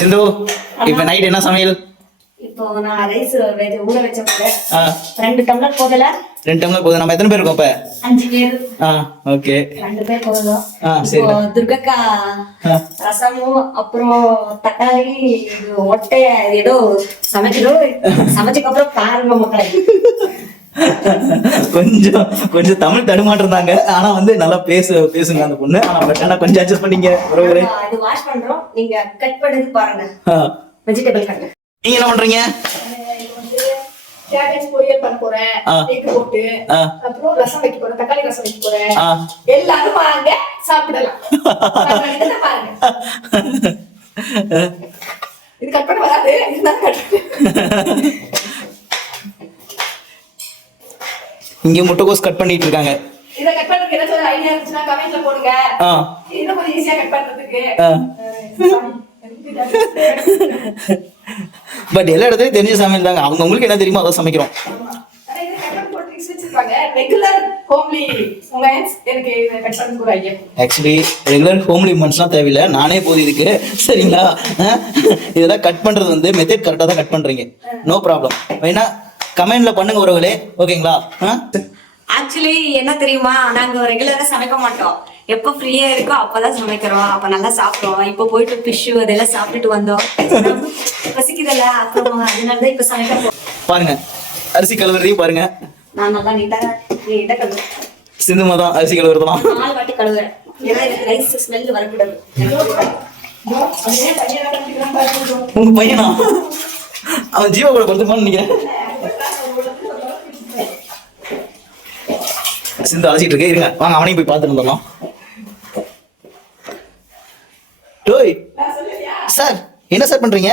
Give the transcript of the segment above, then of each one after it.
சிந்து இப்ப நைட் என்ன சமையல்? இப்போ நான் ரைஸ் ஊற வச்ச போல 2 டம்ளர் போதல. 2 டம்ளர் போதும். நம்ம எத்தனை பேர் இருக்கோம் இப்ப? 5 பேர். ஓகே. 2 பேர் போதும். சரி. துர்கக்கா ரசமும் அப்புறம் தக்காளி ஒட்டை ஏதோ சமைச்சதுக்கு அப்புறம் பாருங்க மக்களே. கொஞ்சம் தமிழ் தடுமாற்றம் தாங்க. ஆனா வந்து நல்லா பேசுங்க அந்த பொண்ணு. ஆனா கொஞ்சம் அட்ஜஸ்ட் பண்ணீங்க. இது வாஷ் பண்றோம். நீங்க கட் பண்ணது பாருங்க. Vegetable cut. நீங்க என்ன பண்றீங்க? கேபேஜ் பொரியல் பண்ண போறேன். எக் போட்டு அப்புறம் ரசம் வைக்க போறேன். தக்காளி ரசம் வைக்க போறேன். எல்லாரும் வாங்க சாப்பிடலாம். பாருங்க. இது கட் பண்ண வராது. இதுதான் கட். இங்க முட்டைகோஸ் கட் பண்ணிட்டு இருக்காங்க. இத கட் பண்றதுக்கு ஏதாவது ஐடியா இருந்துச்சுன்னா கமெண்ட்ல போடுங்க. இன்னும் கொஞ்சம் ஈஸியா கட் பண்றதுக்கு. பட் எல்லா இடத்துலயும் தெரிஞ்ச சமையல் தாங்க. உங்களுக்கு என்ன தெரியுமோ அதை சமைக்கிறோம். ஆக்சுவலி ரெகுலர் ஹோம்லி மன்ஸ்லாம் தேவையில்லை. நானே போதும் இதுக்கு. சரிங்களா? இதெல்லாம் கட் பண்றது வந்து மெத்தட் கரெக்டா தான் கட் பண்றீங்க. No problem. வேணா கமெண்ட்ல பண்ணுங்க உறவுகளே. ஓகேங்களா? ஆக்சுவலி என்ன தெரியுமா, நாங்க ரெகுலரா சமைக்க மாட்டோம். எப்ப ஃப்ரீயா இருக்கோ அப்பதான் சமைக்கிறோம். அப்ப நல்லா சாப்பிடுவோம். இப்ப போயிட்டு ஃபிஷ் அதெல்லாம் சாப்பிட்டுட்டு வந்தோம். பசிக்குதல்ல, அப்புறம் அதனாலதான் இப்ப சமைக்க பாருங்க. அரிசி கழுவுறதையும் பாருங்க. நான் நல்லா நீட்டா கழுவுறேன். சிந்துமா தான் அரிசி கழுவுறதுலாம் 4 வாட்டி கழுவுறேன். ஏன்னா எனக்கு ரைஸ் ஸ்மெல் வரக்கூடாது. உங்க பையனா? அவன் ஜீவா கூட கொடுத்துப்பான்னு நினைக்கிறேன். சிந்து அழைச்சிட்டு இருக்கேன். இருங்க, வாங்க அவனையும் போய் பார்த்துட்டு வந்துடலாம். சார் என்ன சார் பண்றீங்க?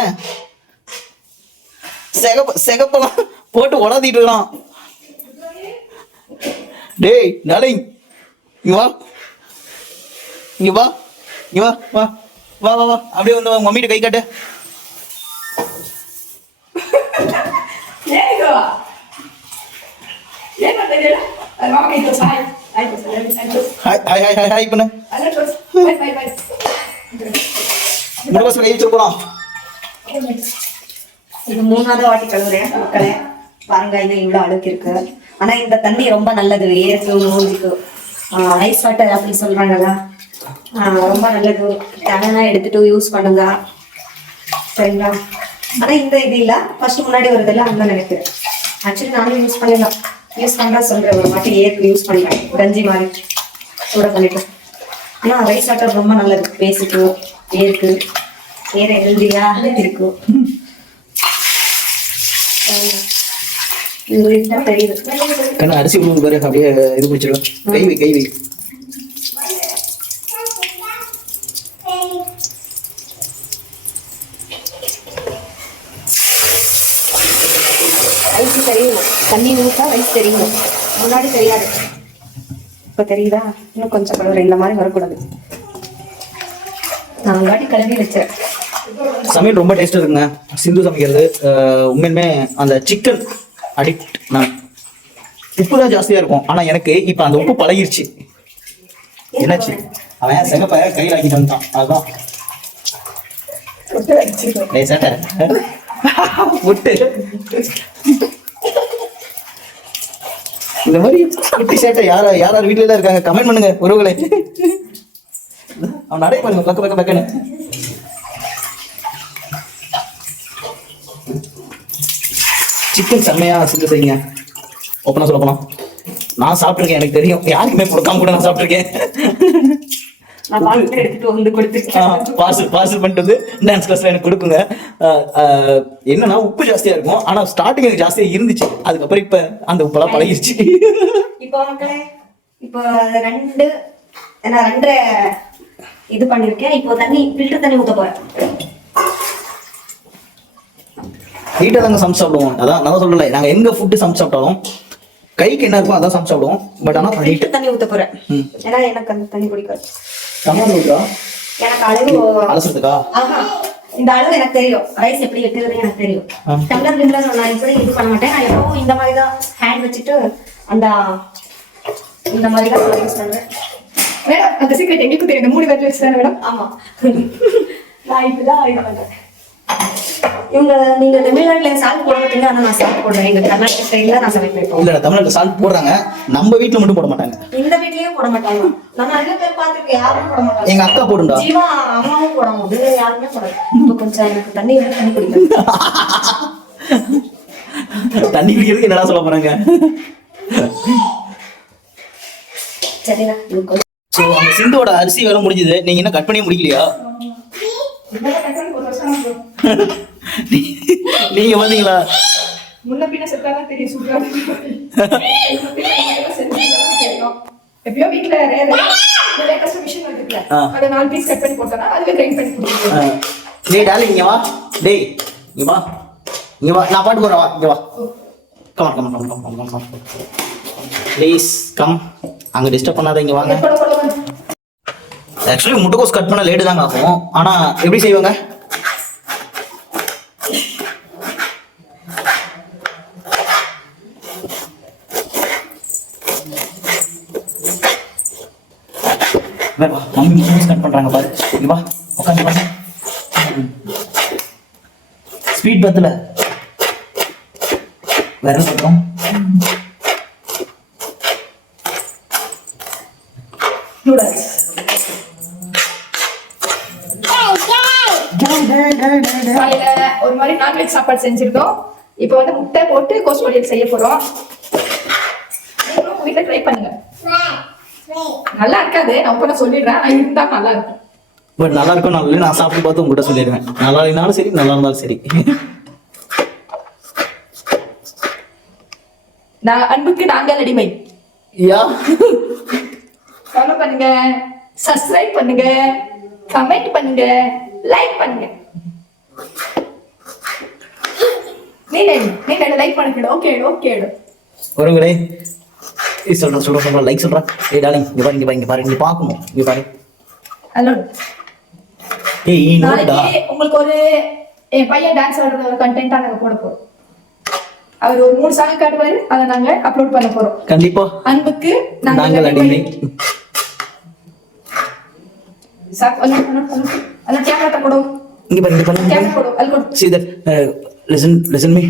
செகப்பெல்லாம் போட்டு உடத்திட்டு இருக்கான். டேய் நலிங், இங்க வா, இங்க வா, இங்க வா, வா வா வா வா. அப்படியே வந்து மம்மிட்ட கை காட்டு. ஹாய் பண்ணு. முடுகோஸ் கை வச்சு போலாம். இது 3வது வாட்டி கழுவுறேன் மக்களே. பாருங்க, இன்னும் இவ்வளவு அழுக்கு இருக்கு. ஆனா இந்த தண்ணி ரொம்ப நல்லது. ஏருக்கு மூஞ்சிக்கு ஐஸ் வாட்டர் அப்படி சொல்றாங்கல்ல, ரொம்ப நல்லது. தேவைன்னா எடுத்துட்டு யூஸ் பண்ணுங்க. சரிங்களா? ஆனா இந்த இது இல்ல, ஃபர்ஸ்ட் முன்னாடி வருதெல்லாம் அந்த நினைக்கிறேன். ஆக்சுவலி நானும் யூஸ் பண்ணலாம். யூஸ் பண்றா சொல்றேன். ஒரு வாட்டி ஏருக்கு யூஸ் பண்ணிட்டேன். கஞ்சி மாதிரி கூட பண்ணிட்டேன். ஆனா ரைஸ் வாட்டர் ரொம்ப நல்லது. பேசிக்கு ஏருக்கு ஏற ஹெல்தியா இருக்கு. தெரியுது. அரிசி பாரு, அப்படியே இது பிடிச்சிடும். கை வை. ஐஸ் தெரியும். தண்ணி ஊற்றா ஐஸ் தெரியும். முன்னாடி தெரியாது, இப்ப தெரியுதா? இன்னும் கொஞ்சம் கழுவுற. இந்த மாதிரி வரக்கூடாது. 4 வாட்டி கழுவி வச்சேன். சமையல் ரொம்ப டேஸ்டா இருக்குங்க. சிந்து சமைக்கிறது உண்மையுமே அந்த சிக்கன் அடிக்ட். நான் உப்பு தான் ஜாஸ்தியா இருக்கும். ஆனா எனக்கு இப்ப அந்த உப்பு பழகிருச்சு. என்னாச்சு? அவன் செகப்ப கையில் ஆக்கிட்டு வந்துட்டான். அதுதான் முட்டு. இந்த மாதிரி குட்டி சேட்டை யார் வீட்டுல தான் இருக்காங்க? கமெண்ட் பண்ணுங்க உறவுகளே. அவன் நடை பண்ணுங்க பக்க பக்கன்னு. சிக்கன் செம்மையா சிந்து செய்யுங்க. ஓப்பனா சொல்ல போலாம், நான் சாப்பிட்டுருக்கேன். எனக்கு தெரியும். யாருக்குமே கொடுக்காம கூட நான் சாப்பிட்டுருக்கேன். பார்சல் பண்ணிட்டு வந்து டான்ஸ் கிளாஸ்ல எனக்கு கொடுக்குங்க. என்னன்னா உப்பு ஜாஸ்தியா இருக்கும். ஆனா ஸ்டார்டிங் எனக்கு ஜாஸ்தியா இருந்துச்சு. அதுக்கப்புறம் இப்ப அந்த உப்பெல்லாம் பழகிருச்சு. இப்போ மக்களே, இப்போ 2 இது பண்ணிருக்கேன். இப்போ ஃபில்டர் தண்ணி ஊத்த போறேன். ஹீட்டா தாங்க சமைச்சு சாப்பிடுவோம். அதான் நான் சொல்லல, நாங்க எங்க ஃபுட்டு சமைச்சு சாப்பிட்டாலும் கைக்கு என்ன இருக்கும் அதான் சமைச்சு சாப்பிடுவோம். பட் ஆனா ஃபில்டர் தண்ணி ஊத்த போறேன். ஏன்னா எனக்கு அந்த தண்ணி பிடிக்காது. எனக்கு அளவு அலசுறதுக்கா? இந்த அளவு எனக்கு தெரியும். ரைஸ் எப்படி வைக்கிறது எனக்கு தெரியும். டம்ளர் நான் இப்படி இது பண்ண மாட்டேன். நான் எப்பவும் இந்த மாதிரி தான் ஹேண்ட் வச்சுட்டு இந்த மாதிரி தான் யூஸ் பண்றேன். மேடம் அந்த சீக்ரெட் எங்களுக்கு தெரியும். 3 பேர் வச்சு தானே மேடம்? ஆமா. நான் இப்படிதான் இது பண்றேன். நீங்க தமிழ்நாட்டுல சால்ட் போட மாட்டீங்க, ஆனா நான் சால்ட் போடுறேன். எங்க கர்நாடக ஸ்டைல்ல நான் சமைப்பேன். இல்ல தமிழ்நாட்டுல சால்ட் போடுறாங்க, நம்ம வீட்டுல மட்டும் போட மாட்டாங்க. இந்த வீட்லயும் போட மாட்டாங்க. நான் நிறைய பேர் பார்த்திருக்கேன், யாரும் போட மாட்டாங்க. எங்க அக்கா போடுண்டா. ஜீவா அம்மாவும் போடும்போது யாருமே போடல. இப்போ கொஞ்சம் எனக்கு தண்ணி குடிக்கும். தண்ணி குடிக்கிறதுக்கு என்னடா சொல்ல போறாங்க? சரிண்ணா. சோ அந்த சிந்துவோட அரிசி வேலை முடிஞ்சது, நீங்க என்ன கட் பண்ணி முடிக்கலையா? நீங்க பாத்தீங்களா? முன்ன பின்ன செட்டாதான் தெரியும் சூப்பரா. எப்பயோ வீட்டுல லேட்டஸ்ட் மிஷின் வந்துருக்கல, அதை 4 பீஸ் கட் பண்ணி போட்டோம்னா அதுவே கிரைண்ட் பண்ணி கொடுத்துருவோம். டேய் டார்லிங் இங்க வா. டேய் இங்க வா, இங்க வா. நான் பாட்டு போறேன், வா இங்க வா. Come please come. அங்க டிஸ்டர்ப் பண்ணாத, இங்க வாங்க. ஆக்சுவலி முட்டைக்கோஸ் கட் பண்ண லேட்டு தாங்க ஆகும், ஆனா எப்படி செய்வாங்க? மம்மி முட்டைக்கோஸ் கட் பண்றாங்க பாரு. இங்க வா, உட்காந்து பாரு. ஸ்வீட் பத்துல வேற சொல்றோம். நூடல்ஸ் காலையில ஒரு மாதிரி நான்வெஜ் சாப்பாடு செஞ்சிருக்கோம். இப்போ வந்து முட்டை போட்டு கோஸ் பொரியல் செய்ய போறோம். நீங்களும் உங்க வீட்டுல ட்ரை பண்ணுங்க. நல்லா இருக்காது, நான் உங்க சொல்லிடுறேன், இருந்தா நல்லா இருக்கும். பட் நல்லா இருக்கும், நல்லா நான் சாப்பிட்டு பார்த்து உங்ககிட்ட சொல்லிடுவேன். நல்லா இருந்தாலும் சரி, நல்லா இருந்தாலும் சரி. நான் அன்புக்கு நாங்கள் அடிமை. யா ஃபாலோ பண்ணுங்க, சப்ஸ்கிரைப் பண்ணுங்க, கமெண்ட் பண்ணுங்க, லைக் பண்ணுங்க. நீங்க லைக் பண்ணுங்க. ஓகே ஓகே ஒருங்களே சொல்றேன் லைக் சொல்றேன். ஏய் டார்லிங் இங்க பாரு, இங்க பாரு, இங்க பார்க்கணும். இங்க பாரு. ஹலோ. ஏய் நாளைக்கு உங்களுக்கு ஒரு என் பையன் டான்ஸ் ஆடுறது ஒரு கண்டென்ட்டா நாங்க போட போறோம். அவர் ஒரு 3 சாங் காட்டுவாரு, அதை நாங்க அப்லோட் பண்ண போறோம். கண்டிப்பா. அன்புக்கு நாங்கள் அடிமை. சாக் அல்ல கேமரா தக்கடோ. இங்க பாரு, இங்க பாரு. கேமரா போடு, அல்கோ. See that listen me.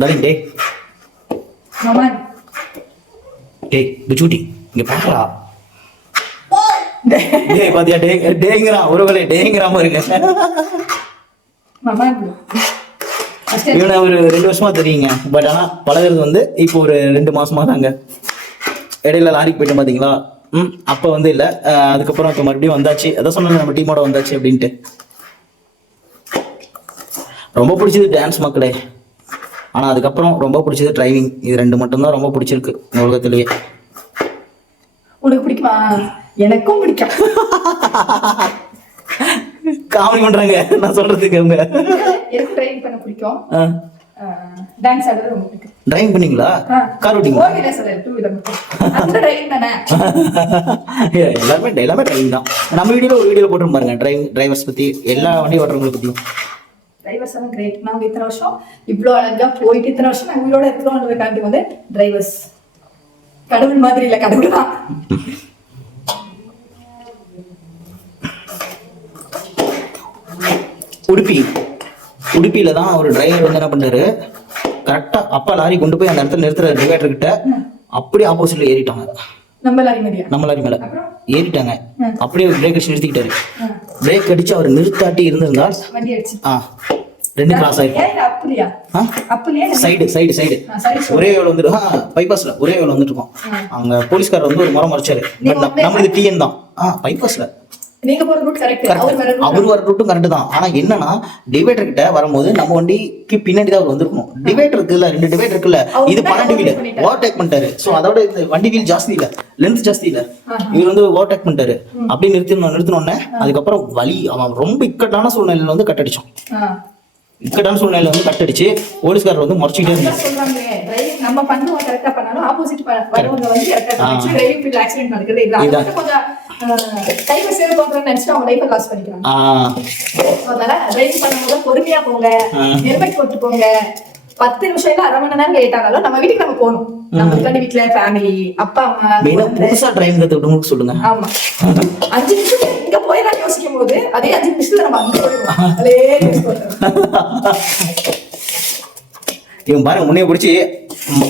Darling டேய். மாமா. டேய் பிச்சுட்டி இங்க பாருடா. டேய் பாத்தியா, டேங்கறா ஒருவேளை டேங்கறா மாதிரி இருக்கு. மாமா. இவனை ஒரு 2 வருஷமா தெரியுங்க. பட் ஆனா பழகிறது வந்து இப்போ ஒரு 2 மாசமா தாங்க. இடையில லாரிக்கு போயிட்டு பாத்தீங்களா? அப்ப வந்து இல்ல, அதுக்கப்புறம் இப்ப மறுபடியும் வந்தாச்சு. அதான் சொன்னாங்க நம்ம டீமோட வந்தாச்சு அப்படின்ட்டு. ரொம்ப பிடிச்சது டான்ஸ் மக்களே, ஆனா அதுக்கப்புறம் ரொம்ப பிடிச்சது டிரைவிங். இது 2 மட்டும்தான் ரொம்ப பிடிச்சிருக்கு உலகத்திலேயே. உனக்கு பிடிக்குமா? எனக்கும் பிடிக்கும். காமெடி பண்றாங்க நான் சொல்றதுக்கு. அவங்க எனக்கு டிரைவிங் பண்ண பிடிக்கும், டான்ஸ் ஆடுறது ரொம்ப பிடிக்கும். டிரைவிங் பண்ணீங்களா? கார் ஓட்டிங்களா? ஓகே சார், 2 வீலர் அந்த டிரைவிங் தானே. எல்லாமே டிரைவிங் தான். நம்ம வீடியோல ஒரு வீடியோ போட்டு பாருங்க, டிரைவர்ஸ் பத்தி, எல்லா வண்டி ஓட்டுறவங்களை பத்தியும். டிரைவர்ஸ் எல்லாம் கிரேட். நாங்க இத்தனை வருஷம் இவ்வளோ அழகா போயிட்டு இத்தனை வருஷம் நாங்க உயிரோட இருக்கிறோம்ன்றதுக்காண்டி வந்து டிரைவர்ஸ் கடவுள் மாதிரி இல்ல, கடவுள் தான். உடுப்பியில தான் ஒரு டிரைவர் வந்து என்ன பண்ணாரு, கரெக்டா அப்பா லாரி கொண்டு போய் அந்த இடத்துல நிறுத்துற டிவைடர் கிட்ட அப்படியே ஆப்போசிட்ல ஏறிட்டாங்க. நம்ம லாரி மேல ஏறிட்டாங்க. அப்படியே பிரேக் அடிச்சு நிறுத்திக்கிட்டாரு. பிரேக் அடிச்சு அவர் நிறுத்தாட்டி இருந்திருந்தா 2 கிராஸ் ஆயிருக்கும். சைடு ஒரே வேலை வந்துட்டு பைபாஸ்ல ஒரே வேலை வந்துட்டு இருக்கோம். அங்க போலீஸ்காரர் வந்து ஒரு முறை மறைச்சாரு. நம்ம இது டிஎன் தான். பைபாஸ்ல நீங்க போற ரூட் கரெக்ட், அவர் வர ரூட்டும் கரெக்ட் தான். ஆனா என்னன்னா டிவைடர் கிட்ட வரும்போது நம்ம வண்டிக்கு பின்னாடி தான் அவர் வந்திருக்கணும். டிவைடர் இருக்குல்ல, 2 டிவைடர் இருக்குல்ல, இது 12 வீல் ஓவர்டேக் பண்ணிட்டாரு. சோ அதோட இந்த வண்டி வீல் ஜாஸ்தி இல்ல, லென்த் ஜாஸ்தி இல்ல, இவர் வந்து ஓவர்டேக் பண்ணிட்டாரு. அப்படி நிறுத்தினோடனே அதுக்கப்புறம் வலி, அவன் ரொம்ப இக்கட்டான சூழ்நிலையில வந்து கட்டடிச்சான். இக்கட்டான சூழ்நிலையில வந்து கட்டடிச்சு போலீஸ்காரர் வந்து முறைச்சிட்டே இருந்தாங்க. நம்ம பண்ணுவோம் கரெக்டா பண்ணாலும் ஆப்போசிட் வரவங்க வந்து கரெக்டா டிரைவிங் ஃபீல்ட் ஆக்சிடென்ட் நடக்குது. இது கொஞ்சம் டைம் சேவ் பண்றேன்னு நினைச்சிட்டு அவங்க லைஃப் லாஸ் பண்ணிக்கிறாங்க. அதனால டிரைவிங் பண்ணும்போது பொறுமையா போங்க, ஹெல்மெட் போட்டு போங்க, 10 நிமிஷம் இல்ல 1/2 மணி நேரம் லேட் ஆனாலும் நம்ம வீட்டுக்கு நம்ம போகணும். நம்ம வீட்டுல ஃபேமிலி அப்பா மெயினா அம்மா புதுசா டிரைவிங் கத்துக்கிட்டு சொல்லுங்க. ஆமா 5 நிமிஷம் இங்க போயிடலாம் யோசிக்கும் போது அதே 5 நிமிஷத்துல நம்ம அங்க போயிடுவோம். அதே இவன் பாருங்க முன்னைய பிடிச்சி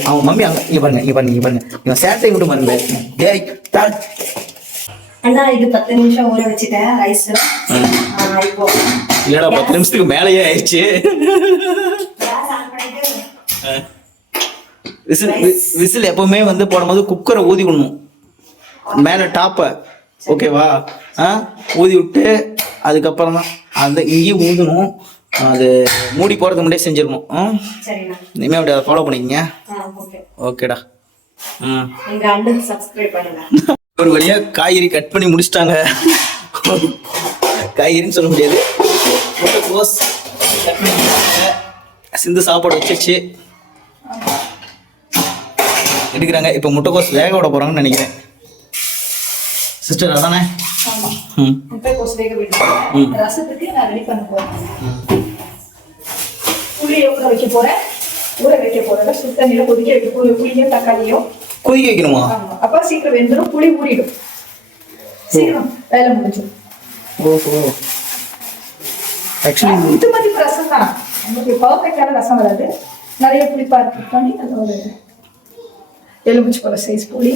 அவன் மம்மி அங்க இங்க பாருங்க இவன் சேட்டை மட்டும் பாருங்க. டேய் தாள். அண்ணா இது 10 நிமிஷம் ஊற வச்சுட்டேன் ரைஸ். இப்போ இல்லடா 10 நிமிஷத்துக்கு மேலேயே ஆயிடுச்சு. கேஸ் ஆன் பண்ணிட்டு விசில் எப்பவுமே வந்து போடும்போது குக்கரை ஊதி விடணும் மேல டாப்பை. ஓகேவா? ஊதி விட்டு அதுக்கப்புறம் தான் அந்த இங்கேயும் ஊதணும். அது மூடி போறதுக்கு முன்னாடியே செஞ்சிடணும். சரிண்ணா. இனிமே அப்படி அதை ஃபாலோ பண்ணிக்கங்க. ஓகே. ஓகேடா. எங்க அண்ணனுக்கு சப்ஸ்கிரைப் பண்ணுங்க. ஒரு வழியா காய்கறி கட் பண்ணி முடிச்சிட்டாங்க. காய்கறின்னு சொல்ல முடியாது, முட்டைக்கோஸ் கட் பண்ணி முடிச்சிட்டாங்க. சிந்து சாப்பாடு வச்சிச்சு எடுக்கிறாங்க. இப்போ முட்டைக்கோஸ் வேக விட போறாங்கன்னு நினைக்கிறேன். சிஸ்டர் அதானே? ஆமா. ம். முட்டைக்கோஸ் வேக விட்டுறேன். ரசத்துக்கு நான் ரெடி பண்ண போறேன். புளியை ஊற வைக்க போறேன். சுடு தண்ணியில கொதிக்க வைக்க புளியும் தக்காளியும் கொதிக்க வைக்கணுமா? அப்ப சீக்கிரம் வெந்துடும், புளி ஊறிடும், சீக்கிரம் வேலை முடிஞ்சிடும். ஓஹோ. ஆக்சுவலி இது மாதிரி ரசம் தான் நமக்கு பர்ஃபெக்டான ரசம் வராது. நிறைய புளிப்பா இருக்கு பண்ணி அது ஒரு எலுமிச்சு போல சைஸ் புளி,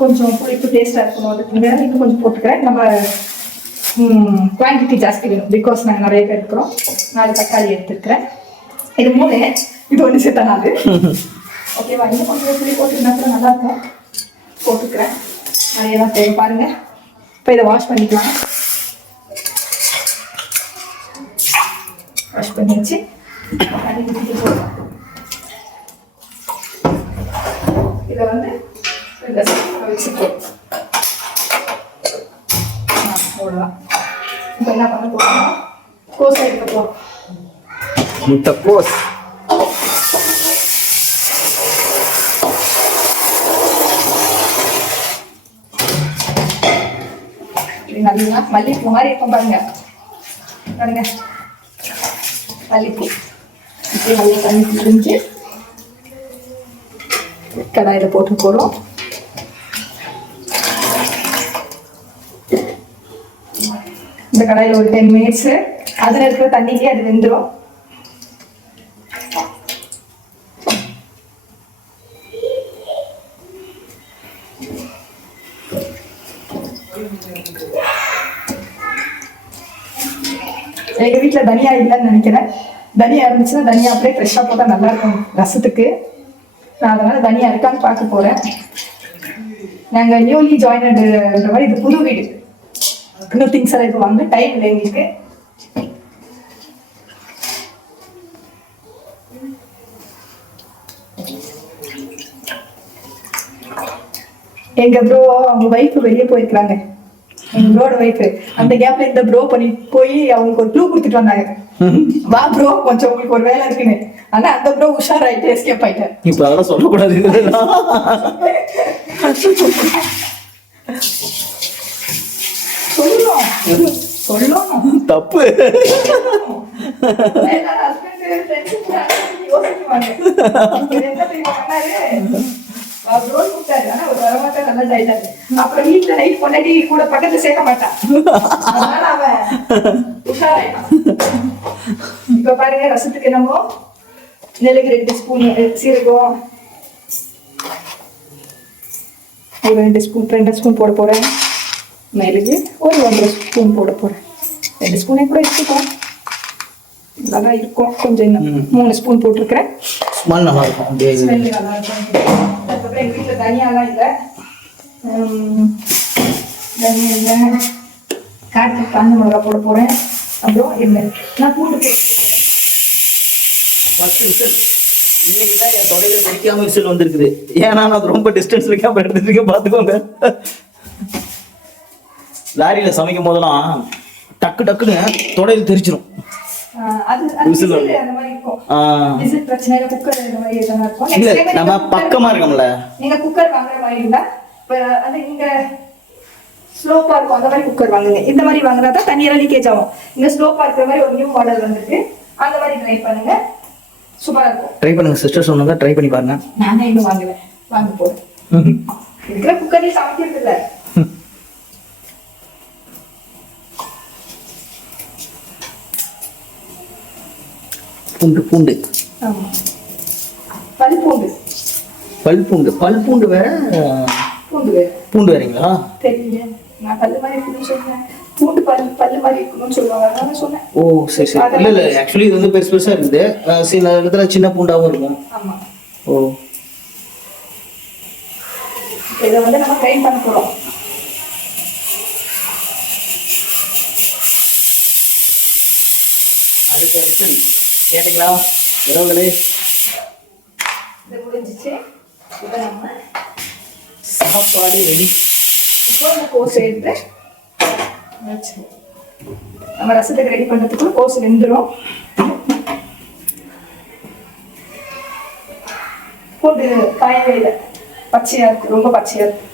கொஞ்சம் புளிப்பு டேஸ்டா இருக்கணும். அதுக்கு வேற இன்னும் கொஞ்சம் போட்டுக்கிறேன். நம்ம குவான்டிட்டி ஜாஸ்தி வேணும், பிகாஸ் நாங்கள் நிறைய பேர் இருக்கிறோம். 4 தக்காளி எடுத்துருக்கிறேன். இது 3, இது 1 சேர்த்தா 4. ஓகேவா? இன்னும் கொஞ்சம் புளி போட்டுக்கினா கூட நல்லா இருக்கும். போட்டுக்கிறேன். நிறைய தான் தேவை பாருங்க. இப்போ இதை வாஷ் பண்ணிக்கலாம். வாஷ் பண்ணியாச்சு. இதை வந்து வச்சு போடலாம். இப்போ என்ன பண்ண போறோம்? கோஸ் எடுக்க போறோம். முட்டைக்கோஸ் நல்லா மல்லிப்பூ மாதிரி இருக்கும் பாருங்க. பாருங்க மல்லிப்பூ இப்படி நல்லா தண்ணி பிடிஞ்சு கடாயில போட்டு போறோம். இந்த கடாயில ஒரு 10 மினிட்ஸ் அதுல இருக்கிற தண்ணிக்கே அது வெந்துடும். எங்க வீட்டுல தனியா இல்லைன்னு நினைக்கிறேன். தனியா இருந்துச்சுன்னா தனியா அப்படியே ஃப்ரெஷ்ஷா போட்டா நல்லா இருக்கும் ரசத்துக்கு. நான் அதனால தனியா இருக்கான்னு பார்க்க போறேன். நாங்க நியூலி ஜாயின்ன்ற மாதிரி இது புது வீடு. இன்னும் திங்ஸ் எல்லாம் இப்போ வாங்க டைம் இல்லை எங்களுக்கு. எங்க ப்ரோ அவங்க வைஃப் வெளியே போயிருக்கிறாங்க. எங்க ப்ரோட வைஃப் அந்த கேப்ல இந்த ப்ரோ பண்ணி போய் அவங்களுக்கு ஒரு க்ளூ கொடுத்துட்டு வந்தாங்க. வா ப்ரோ கொஞ்சம் உங்களுக்கு ஒரு வேலை இருக்குன்னு. ஆனா அந்த ப்ரோ உஷாராயிட்டு எஸ்கேப் ஆயிட்டார். இப்ப அதெல்லாம் சொல்லக்கூடாது. சொல்லணும் தப்பு. அப்புறம் வீட்டுல நைட் பொண்டாட்டி கூட பக்கத்துல சேர்க்க மாட்டான். அதனால அவன் உஷாராயிட்டான். இப்ப பாருங்க ரசத்துக்கு என்னமோ நெல்லுக்கு 2 ஸ்பூன் சீரகம், ஒரு 2 ஸ்பூன் போட போறேன். மிளகு ஒரு 1 ஸ்பூன் போட போறேன். 2 ஸ்பூனே கூட எடுத்துக்கலாம், நல்லா இருக்கும். கொஞ்சம் இன்னும் 3 ஸ்பூன் போட்டிருக்கிறேன். ஸ்மெல் நல்லா இருக்கும். ஸ்மெல் நல்லா இருக்கும். அதுக்கப்புறம் எங்கள் வீட்டில் தனியாலாம் இல்லை, தனியா இல்லை. காட்டு காஞ்ச மிளகா போட போகிறேன். அப்புறம் இல்லை நான் பூண்டு இன்னைக்கு தான் என் தொடையில பிடிக்காம விசில் வந்திருக்குது. ஏன்னா நான் ரொம்ப டிஸ்டன்ஸ்ல கேமரா எடுத்துட்டு இருக்கேன், பார்த்துக்கோங்க. லாரியில சமைக்கும் போதெல்லாம் டக்கு டக்குன்னு தொடையில் தெரிச்சிடும். நம்ம பக்கமா இருக்கோம்ல, நீங்க குக்கர் வாங்குற மாதிரி இருந்தா இங்க ஸ்லோப்பா இருக்கும், அந்த மாதிரி குக்கர் வாங்குங்க. இந்த மாதிரி வாங்குறதா தண்ணியெல்லாம் லீக்கேஜ் ஆகும். இங்க ஸ்லோப்பா இருக்கிற மாதிரி ஒரு நியூ மாடல் வந்துருக்கு, அந்த மாதிரி ட்ரை பண்ணுங்க. சூப்பரா இருக்கும். ட்ரை பண்ணுங்க சிஸ்டர் சொன்னதை ட்ரை பண்ணி பாருங்க. நானே இன்னும் வாங்கல, வாங்க போறேன். இருக்கிற குக்கர்லயே சமைக்கிறது இல்ல. பூண்டு பூண்டு ஆமா, பல் பூண்டு. பல் பூண்டு வேற, பூண்டு வேற. பூண்டு வேறீங்களா? தெரியல, நான் பல்லு மாதிரி இருக்கணும்னு சொன்னேன். பூண்டு பல்லு மாதிரி இருக்கணும்னு சொல்லுவாங்க, அதனால சொன்னேன். ஓ சரி சரி. இல்ல இல்ல, ஆக்சுவலி இது வந்து பெருசு பெருசா இருக்குது, சில இடத்துல சின்ன பூண்டாவும் இருக்கும். ஆமா. ஓ, இதை வந்து நம்ம கிரைண்ட் பண்ண போறோம். அடுத்த கேட்டீங்களா உறவுகளே? இது முடிஞ்சிச்சு. இதை நம்ம சாப்பாடு ரெடி. இப்போ இந்த கோஸ் எடுத்து வச்சுருவோம். நம்ம ரசத்துக்கு ரெடி பண்ணுறதுக்குள்ள கோஸ் வெந்துடும். பூண்டு காயவே இல்லை, பச்சையா இருக்கு, ரொம்ப பச்சையா இருக்கு.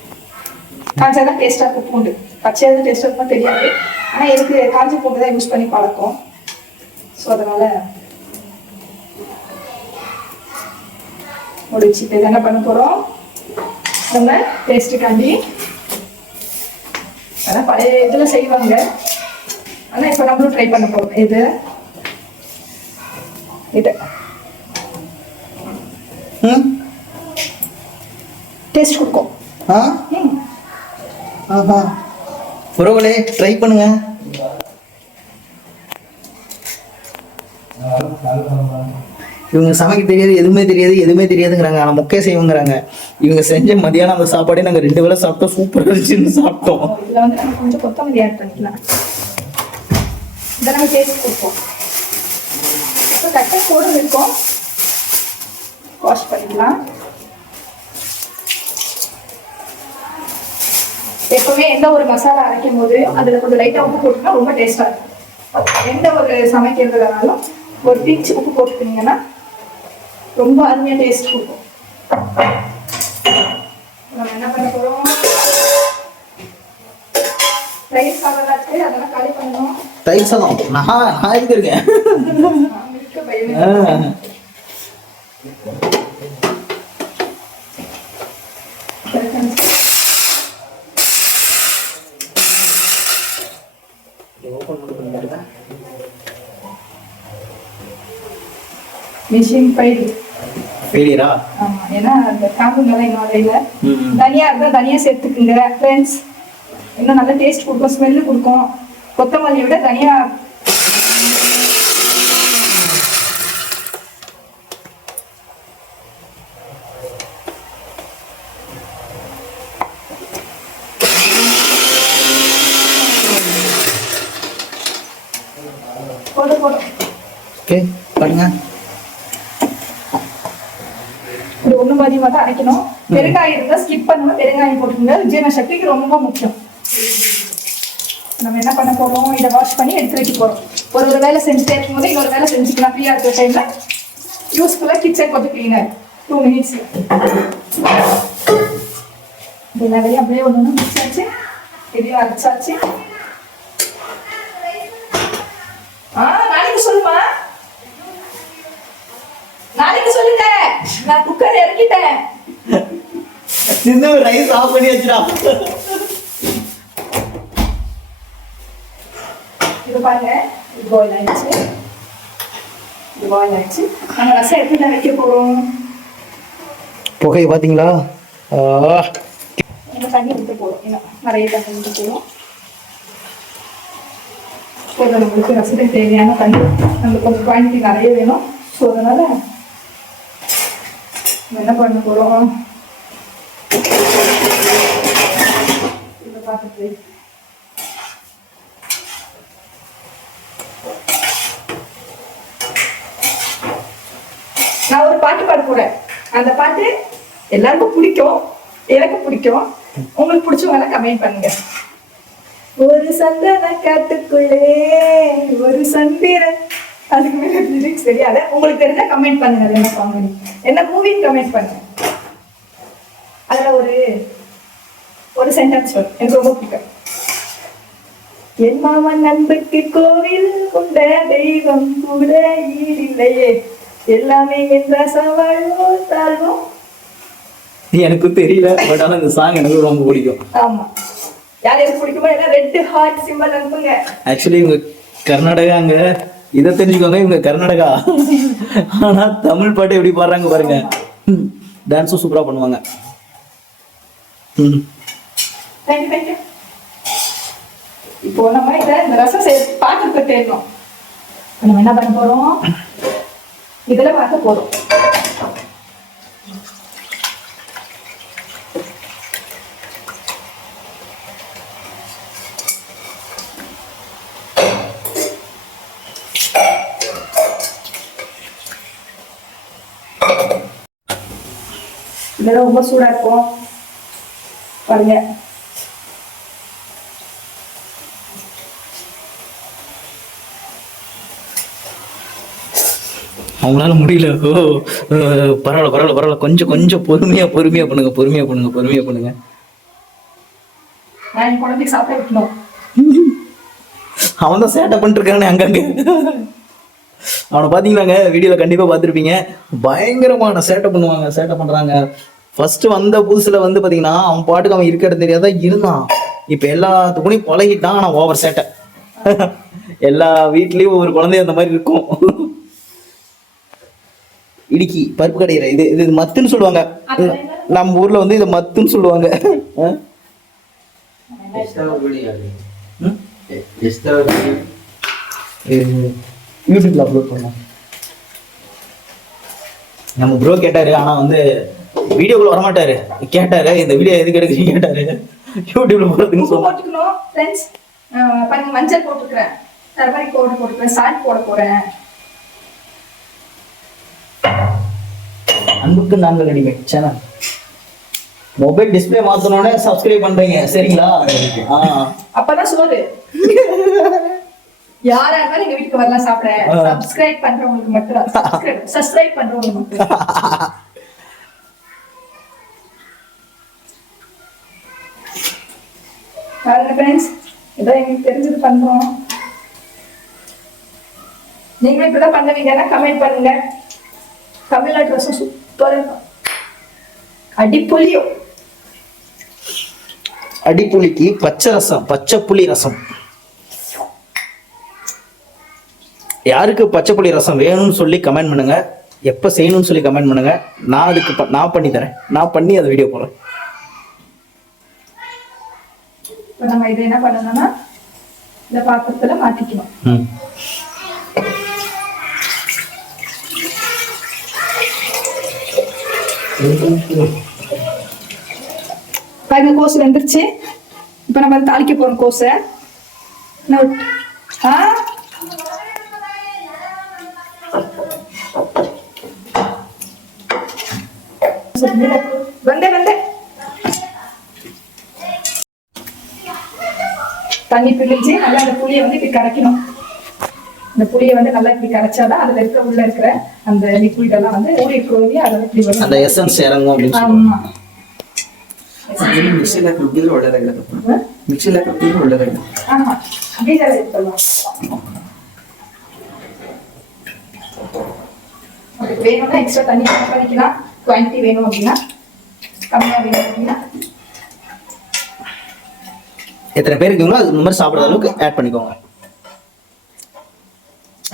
காய்ச்சாதான் டேஸ்டா இருக்கும். பூண்டு பச்சையா தான் டேஸ்டா இருக்குமா தெரியாது, ஆனா எனக்கு காய்ச்ச பூண்டு தான் யூஸ் பண்ணி பழக்கம். ஸோ அதனால முடிச்சு. இப்போ என்ன பண்ண போறோம் நம்ம டேஸ்ட்டுக்காண்டி. ஆனால் பழைய இதில் செய்வாங்க, ஆனால் இப்போ நம்மளும் ட்ரை பண்ண போறோம். இது டேஸ்ட் கொடுக்கும். உறவுகளே ட்ரை பண்ணுங்க. இவங்க சமைக்க தெரியாது, எதுவுமே தெரியாதுங்கிறாங்க, ஆனா முக்கிய செய்வங்கிறாங்க. இவங்க செஞ்ச மதியானம் அந்த சாப்பாடே நாங்க 2 வேளை சாப்பிட்டோம், சூப்பரா இருந்துச்சுன்னு சாப்பிட்டோம். இதுல வந்து நம்ம கொஞ்சம் கொத்தமல்லி ஆட் பண்ணிக்கலாம். இதை நம்ம டேஸ்ட் கொடுப்போம். இப்போ கட்டை போட இருக்கும், வாஷ் பண்ணிக்கலாம். எப்பவுமே எந்த ஒரு மசாலா அரைக்கும் போது அதுல கொஞ்சம் லைட்டா உப்பு போட்டுனா ரொம்ப டேஸ்டா இருக்கும். எந்த ஒரு சமைக்கிறதுனாலும் ஒரு பிஞ்ச் உப்பு போட்டுக்கிட்டீங்கன்னா ரொம்ப அருமையா டேஸ்ட் கொடுக்கும். நம்ம என்ன பண்ண போறோம், தயிர் சாதம் இருக்கு, அதெல்லாம் காலி பண்ணணும். தயிர் சாதம் நான் எதுக்கு இருக்கேன்? மிஷின் ஃபெயிலியரா? ஆமா, ஏன்னா அந்த காம்புங்கெல்லாம் இன்னும் வரையில. தனியா இருந்தா தனியா சேர்த்துக்குங்க ஃப்ரெண்ட்ஸ், இன்னும் நல்ல டேஸ்ட் கொடுக்கும், ஸ்மெல்லு கொடுக்கும். கொத்தமல்லியை விட தனியா போதும் போதும். ஓகே பாருங்க, ஒரு ஒண்ணு பாதியமா தான் அரைக்கணும். பெருங்காயம் இருந்தா ஸ்கிப் பண்ணுவோம், பெருங்காயம் போட்டுருங்க, ஜீரண சக்திக்கு ரொம்ப முக்கியம். நம்ம என்ன பண்ண போறோம், இதை வாஷ் பண்ணி எடுத்து வைக்க போறோம். ஒரு வேலை செஞ்சுட்டே இருக்கும்போது இன்னொரு வேலை செஞ்சுக்கலாம். ஃப்ரீயா இருக்கிற டைம்ல யூஸ்ஃபுல்லா கிச்சன் கொஞ்சம் கிளீனர் 2 minutes. எல்லா வேலையும் அப்படியே ஒன்று முடிச்சாச்சு, இதையும் அரைச்சாச்சு. நாளைக்கு சொல்லுமா, நாளைக்கு சொல்லுங்க, நான் குக்கர் இறக்கிட்டேன். சிந்து ரைஸ் ஆஃப் பண்ணி வச்சுடா. இது பாருங்க, இது பாயில் ஆயிடுச்சு. நம்ம ரசம் எப்படி வைக்க போறோம். புகையை பாத்தீங்களா? தண்ணி ஊற்ற போறோம், இன்னும் நிறைய தண்ணி ஊற்ற போறோம். கொஞ்சம் நம்மளுக்கு ரசத்துக்கு தேவையான தண்ணி நம்மளுக்கு கொஞ்சம் குவான்டிட்டி நிறைய வேணும். ஸோ அதனால என்ன பண்ண போறோம், இதை பார்த்துட்டு நான் ஒரு பாட்டு பாட போறேன். அந்த பாட்டு எல்லாருக்கும் பிடிக்கும், எனக்கு பிடிக்கும். உங்களுக்கு பிடிச்சவங்க கமெண்ட் பண்ணுங்க. ஒரு சந்தன காட்டுக்குள்ளே ஒரு சந்திரன், அதுக்கு மேல லிரிக்ஸ் தெரியாது. உங்களுக்கு தெரிஞ்சா கமெண்ட் பண்ணுங்க, அது என்ன காமெடி, என்ன மூவின்னு கமெண்ட் பண்ணுங்க. அதுல ஒரு சென்டென்ஸ் வரும், எனக்கு ரொம்ப பிடிக்கும். என் மாமன் அன்புக்கு கோவில் கொண்ட தெய்வம் கூட ஈடில்லையே. எல்லாமே என் ரசவாழ்வோ தாழ்வோ. எனக்கு தெரியல, பட் ஆனா இந்த சாங் எனக்கு ரொம்ப பிடிக்கும். ஆமா, யார் எது பிடிக்குமோ எல்லாம் ரெட் ஹார்ட் சிம்பிள் அனுப்புங்க. ஆக்சுவலி இவங்க கர்நாடகாங்க, இதை தெரிஞ்சுக்கோங்க, இவங்க கர்நாடகா. ஆனா தமிழ் பாட்டு எப்படி பாடுறாங்க பாருங்க. டான்ஸும் சூப்பரா பண்ணுவாங்க. தேங்க்யூ. இப்போ நம்ம இந்த ரசம் பாத்திரத்தை தேடணும். நம்ம என்ன பண்ண போறோம், இதுல பார்க்க போறோம். இதெல்லாம் ரொம்ப சூடா இருக்கும் பாருங்க. அவங்களால முடியல. பரவாயில்ல, கொஞ்சம் பொறுமையா பண்ணுங்க. நான் என் குழந்தைக்கு சாப்பிட வைக்கணும். அவன் தான் சேட்டை பண்ணிட்டு இருக்கானே அங்கங்க. அவனை பாத்தீங்களாங்க, வீடியோல கண்டிப்பா பார்த்துருப்பீங்க. பயங்கரமான சேட்டை பண்றாங்க. ஃபர்ஸ்ட் வந்த புதுசுல வந்து பாத்தீங்கன்னா அவன் பாட்டுக்கு அவன் இருக்கிறது தெரியாத இருந்தான். இப்ப எல்லாத்துக்கும் பழகிட்டான். ஆனா ஓவர் சேட்டை. எல்லா வீட்லயும் ஒரு குழந்தை அந்த மாதிரி இருக்கும். இடுக்கி பருப்பு கடையிற இது மத்துன்னு சொல்லுவாங்க. நம்ம ஊர்ல வந்து இதை மத்துன்னு சொல்லுவாங்க. யூடியூப்ல அப்லோட் பண்ணோம். நம்ம ப்ரோ கேட்டாரு, ஆனா வந்து வீடியோக்குள்ள வரமாட்டாரு. கேட்டாரு இந்த வீடியோ எதுக்கு எடுக்குறீங்க கேட்டாரு. யூடியூப்ல போடுறதுன்னு போட்டுக்கணும் ஃப்ரெண்ட்ஸ். பாருங்க, மஞ்சள் போட்டுக்கிறேன், டர்மரிக் பவுடர் போட்டுக்கிறேன், சால்ட் போட போறேன். அன்புக்கு நாங்கள் ரெடிமேட் சேனல். மொபைல் டிஸ்பிளே மாத்தணும்னே சப்ஸ்கிரைப் பண்றீங்க சரிங்களா? அப்பதான் சோறு. யாரா இருந்தாலும் எங்க வீட்டுக்கு வரலாம் சாப்பிட. சப்ஸ்கிரைப் பண்றவங்களுக்கு மட்டும், சப்ஸ்கிரைப் பண்றவங்களுக்கு மட்டும். பாருங்க ஃப்ரெண்ட்ஸ், இதான் எங்களுக்கு தெரிஞ்சது பண்றோம். நீங்களும் இப்படிதான் பண்ணுவீங்கன்னா கமெண்ட் பண்ணுங்க. தமிழ்நாட்டு ரசம் சூப்பரா இருக்கும். அடிப்புளிக்கு பச்சை புளி ரசம். யாருக்கு பச்சை புளி ரசம் வேணும்னு சொல்லி கமெண்ட் பண்ணுங்க. எப்ப செய்யணும்னு சொல்லி கமெண்ட் பண்ணுங்க. நான் அதுக்கு நான் பண்ணி தரேன். நான் பண்ணி அதை வீடியோ போடுறேன். இப்போ நம்ம இதை என்ன பண்ணணும்னா இந்த பாத்திரத்துல மாத்திக்கணும். பாருங்க, கோஸ் வெந்துருச்சு. இப்ப நம்ம தாளிக்க போறோம் கோஸை. வந்தே தண்ணி பிழிஞ்சு நல்லா அந்த புளியை வந்து இப்படி கரைக்கணும். இந்த புளியை வந்து நல்லா இப்படி கரைச்சாதான் அதுல உள்ள இருக்கிற அந்த லிக்விட் எல்லாம் வந்து ஊறி இருக்கிறோம். அதை இப்படி அந்த எசன்ஸ் இறங்கும் அப்படின்னு ஆமா. ಮಿಕ್ಸಿಲ ರುಬ್ಬಿದ್ರೆ ಒಳ್ಳೇದಾಗುತ್ತೆ. ಮಿಕ್ಸಿಲ ರುಬ್ಬಿದ್ರೆ ಒಳ್ಳೇದಾಗುತ್ತೆ. வேணும்னா எக்ஸ்ட்ரா தண்ணி ஆட் பண்ணிக்கலாம். குவான்டிட்டி வேணும் அப்படின்னா, கம்மியா வேணும் அப்படின்னா. எத்தனை பேர் இருக்கீங்களோ அது மாதிரி சாப்பிட்ற அளவுக்கு ஆட் பண்ணிக்கோங்க.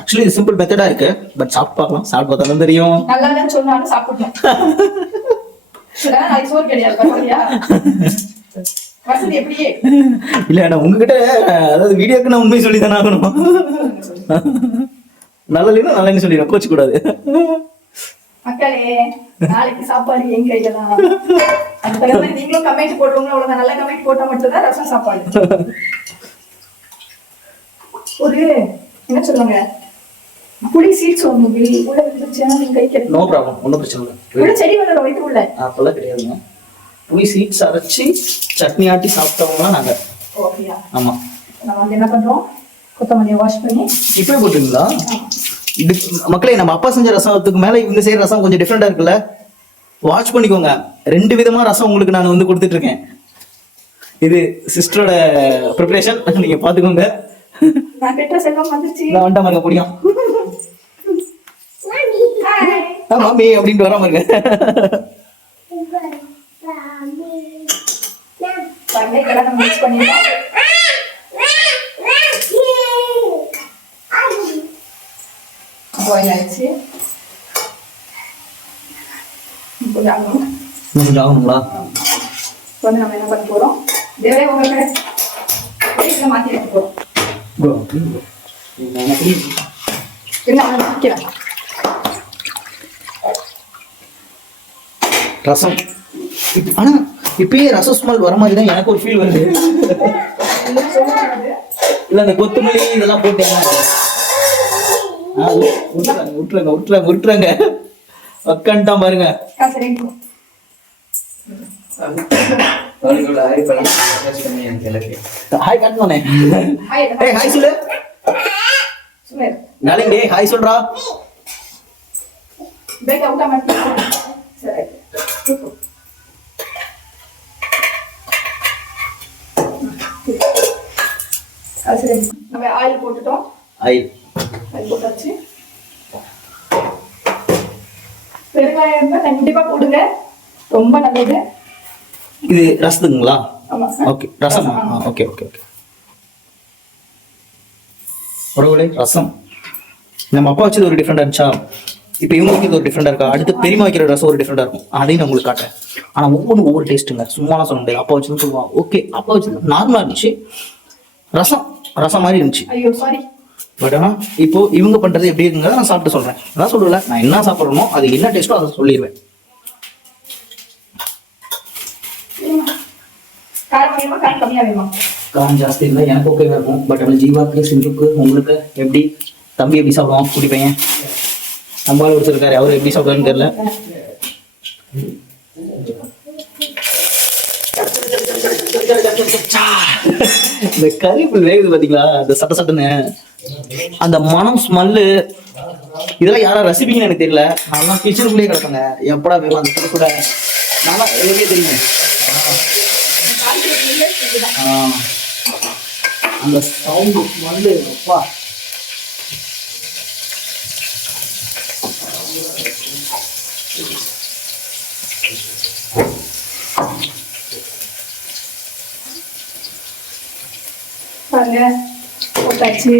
ஆக்சுவலி இது சிம்பிள் மெத்தடா இருக்கு, பட் சாப்பிட்டு பார்க்கலாம். சாப்பிட்டு பார்த்தா தான் தெரியும். நல்லா இல்லைன்னு சொன்னாலும் சாப்பிடணும். சோறு கிடையாது வசதி எப்படியே இல்ல. நான் உங்ககிட்ட அதாவது வீடியோக்கு நான் உண்மை சொல்லி தானே ஆகணும். நல்லதுன்னா நல்லன்னு சொல்லிடும், கோச்சு கூடாது. மக்களே, நாளைக்கு சாப்பாடு என் கையில தான். அந்த நீங்களும் கமெண்ட் போடுறவங்க அவ்வளவுதான். நல்ல கமெண்ட் போட்டா மட்டும்தான் ரசம் சாப்பாடு. ஒரு என்ன சொல்லுவாங்க, புளி சீட்ஸ் ஒன்று உள்ள வந்துருச்சுன்னா நீங்க கை கிடைக்கும். நோ ப்ராப்ளம், ஒன்றும் பிரச்சனை இல்லை. உள்ள செடி வளரும் வயிற்று உள்ள அப்பெல்லாம் கிடையாதுங்க. புளி சீட்ஸ் அரைச்சி சட்னி ஆட்டி சாப்பிட்டவங்களாம் நாங்க. ஓகேயா? ஆமா. நம்ம வந்து என்ன பண்றோம், கொத்தமல்லியை வாஷ் பண்ணி இப்பவே போட்டுங்களா? மக்களே, நம்ம அப்பா செஞ்ச ரசத்துக்கு மேல இவங்க செய்யற ரசம் கொஞ்சம் டிஃப்ரெண்டா இருக்குல்ல. வாட்ச் பண்ணிக்கோங்க. 2 விதமா ரசம் உங்களுக்கு நான் வந்து கொடுத்துட்டு இருக்கேன். இது சிஸ்டரோட ப்ரிப்பரேஷன், நீங்க பாத்துக்கோங்க. நான் பெற்ற செல்வம் வந்துச்சு. நான் வந்துட்டேன் பாருங்க, புரியும். மாமி அப்படின்ட்டு வராம இருங்க. வெங்காயம் நம்ம மிக்ஸ் பண்ணிடலாம். பாயில் ஆயிடுச்சு. கொஞ்சம் ஆகணும். கொஞ்சம் ஆகணுங்களா? இப்போ வந்து நம்ம என்ன பண்ண போறோம், தேவையே உங்களுக்கு இதில் மாற்றி வைக்க போகிறோம். ப்ரோ என்ன வைக்கிறேன் ரசம். ஆனா இப்பயே ரசம் ஸ்மெல் வர மாதிரி தான் எனக்கு ஒரு ஃபீல் வருது. இல்ல அந்த கொத்தமல்லி இதெல்லாம் போட்டீங்க. விட்டுறாங்க உட்காந்துட்டான் பாருங்க. சரிங்க. ஹாய் காட்டுவானே. ஏய் ஹாய் சொல்லு. நாளைக்கு டேய் ஹாய் சொல்றா. பேக் அவுட் ஆமாட்டி. சரி. சரி நம்ம ஆயில் போட்டுட்டோம். ஆயில் போட்டாச்சு. பெருங்காயம் இருந்தா கண்டிப்பா போடுங்க, ரொம்ப நல்லது. இது ரசத்துங்களா? ஆமா சார். ஓகே ரசம். Okay okay okay. உறவுகளே ரசம் நம்ம அப்பா வச்சது ஒரு டிஃப்ரெண்டா இருந்துச்சா, இப்போ இவங்க வைக்கிறது ஒரு டிஃப்ரெண்டா இருக்கா, அடுத்து பெரியமா வைக்கிற ரசம் ஒரு டிஃப்ரெண்டா இருக்கும். அதையும் நான் உங்களுக்கு காட்டுறேன். ஆனா ஒவ்வொன்றும் ஒவ்வொரு டேஸ்ட்டுங்க, சும்மாலாம் சொல்ல முடியாது. அப்பா வச்சதுன்னு சொல்லுவான். ஓகே அப்பா வச்சது நார்மலா இருந்துச்சு, ரசம் ரசம் மாதிரி இருந்துச்சு. ஐயோ சாரி. பட் ஆனால் இப்போ இவங்க பண்றது எப்படி இருக்குங்கிறத நான் சாப்பிட்டு சொல்றேன். அதான் சொல்லல, நான் என்ன சாப்பிட்றோமோ அது என்ன டேஸ்ட்டோ அதை சொல்லிடுவேன். காரம் வேணுமா காரம் கம்மியா வேணுமா? காரம் ஜாஸ்தி இருந்தால் எனக்கு ஓகேவா இருக்கும். பட் ஆனால் ஜீவாக்கு சிந்துக்கு உங்களுக்கு எப்படி, தம்பி எப்படி சாப்பிடுவோம் குடி பையன், நம்மளால ஒருத்தருக்காரு அவர் எப்படி சாப்பிடுவாருன்னு தெரியல. இந்த கறிப்புள் வேகுது பாத்தீங்களா, அந்த சட்ட சட்டுன்னு அந்த மனம் ஸ்மெல்லு, இதெல்லாம் யாரா ரசிப்பீங்கன்னு எனக்கு தெரியல. நான் கிச்சனுக்குள்ளேயே கிடப்பேங்க. எப்படா வேணும் அந்த சுட சுட நல்லா எனக்கே தெரியுங்க. அந்த சவுண்டு ஸ்மெல்லு அப்பா. பாருங்க போட்டாச்சு.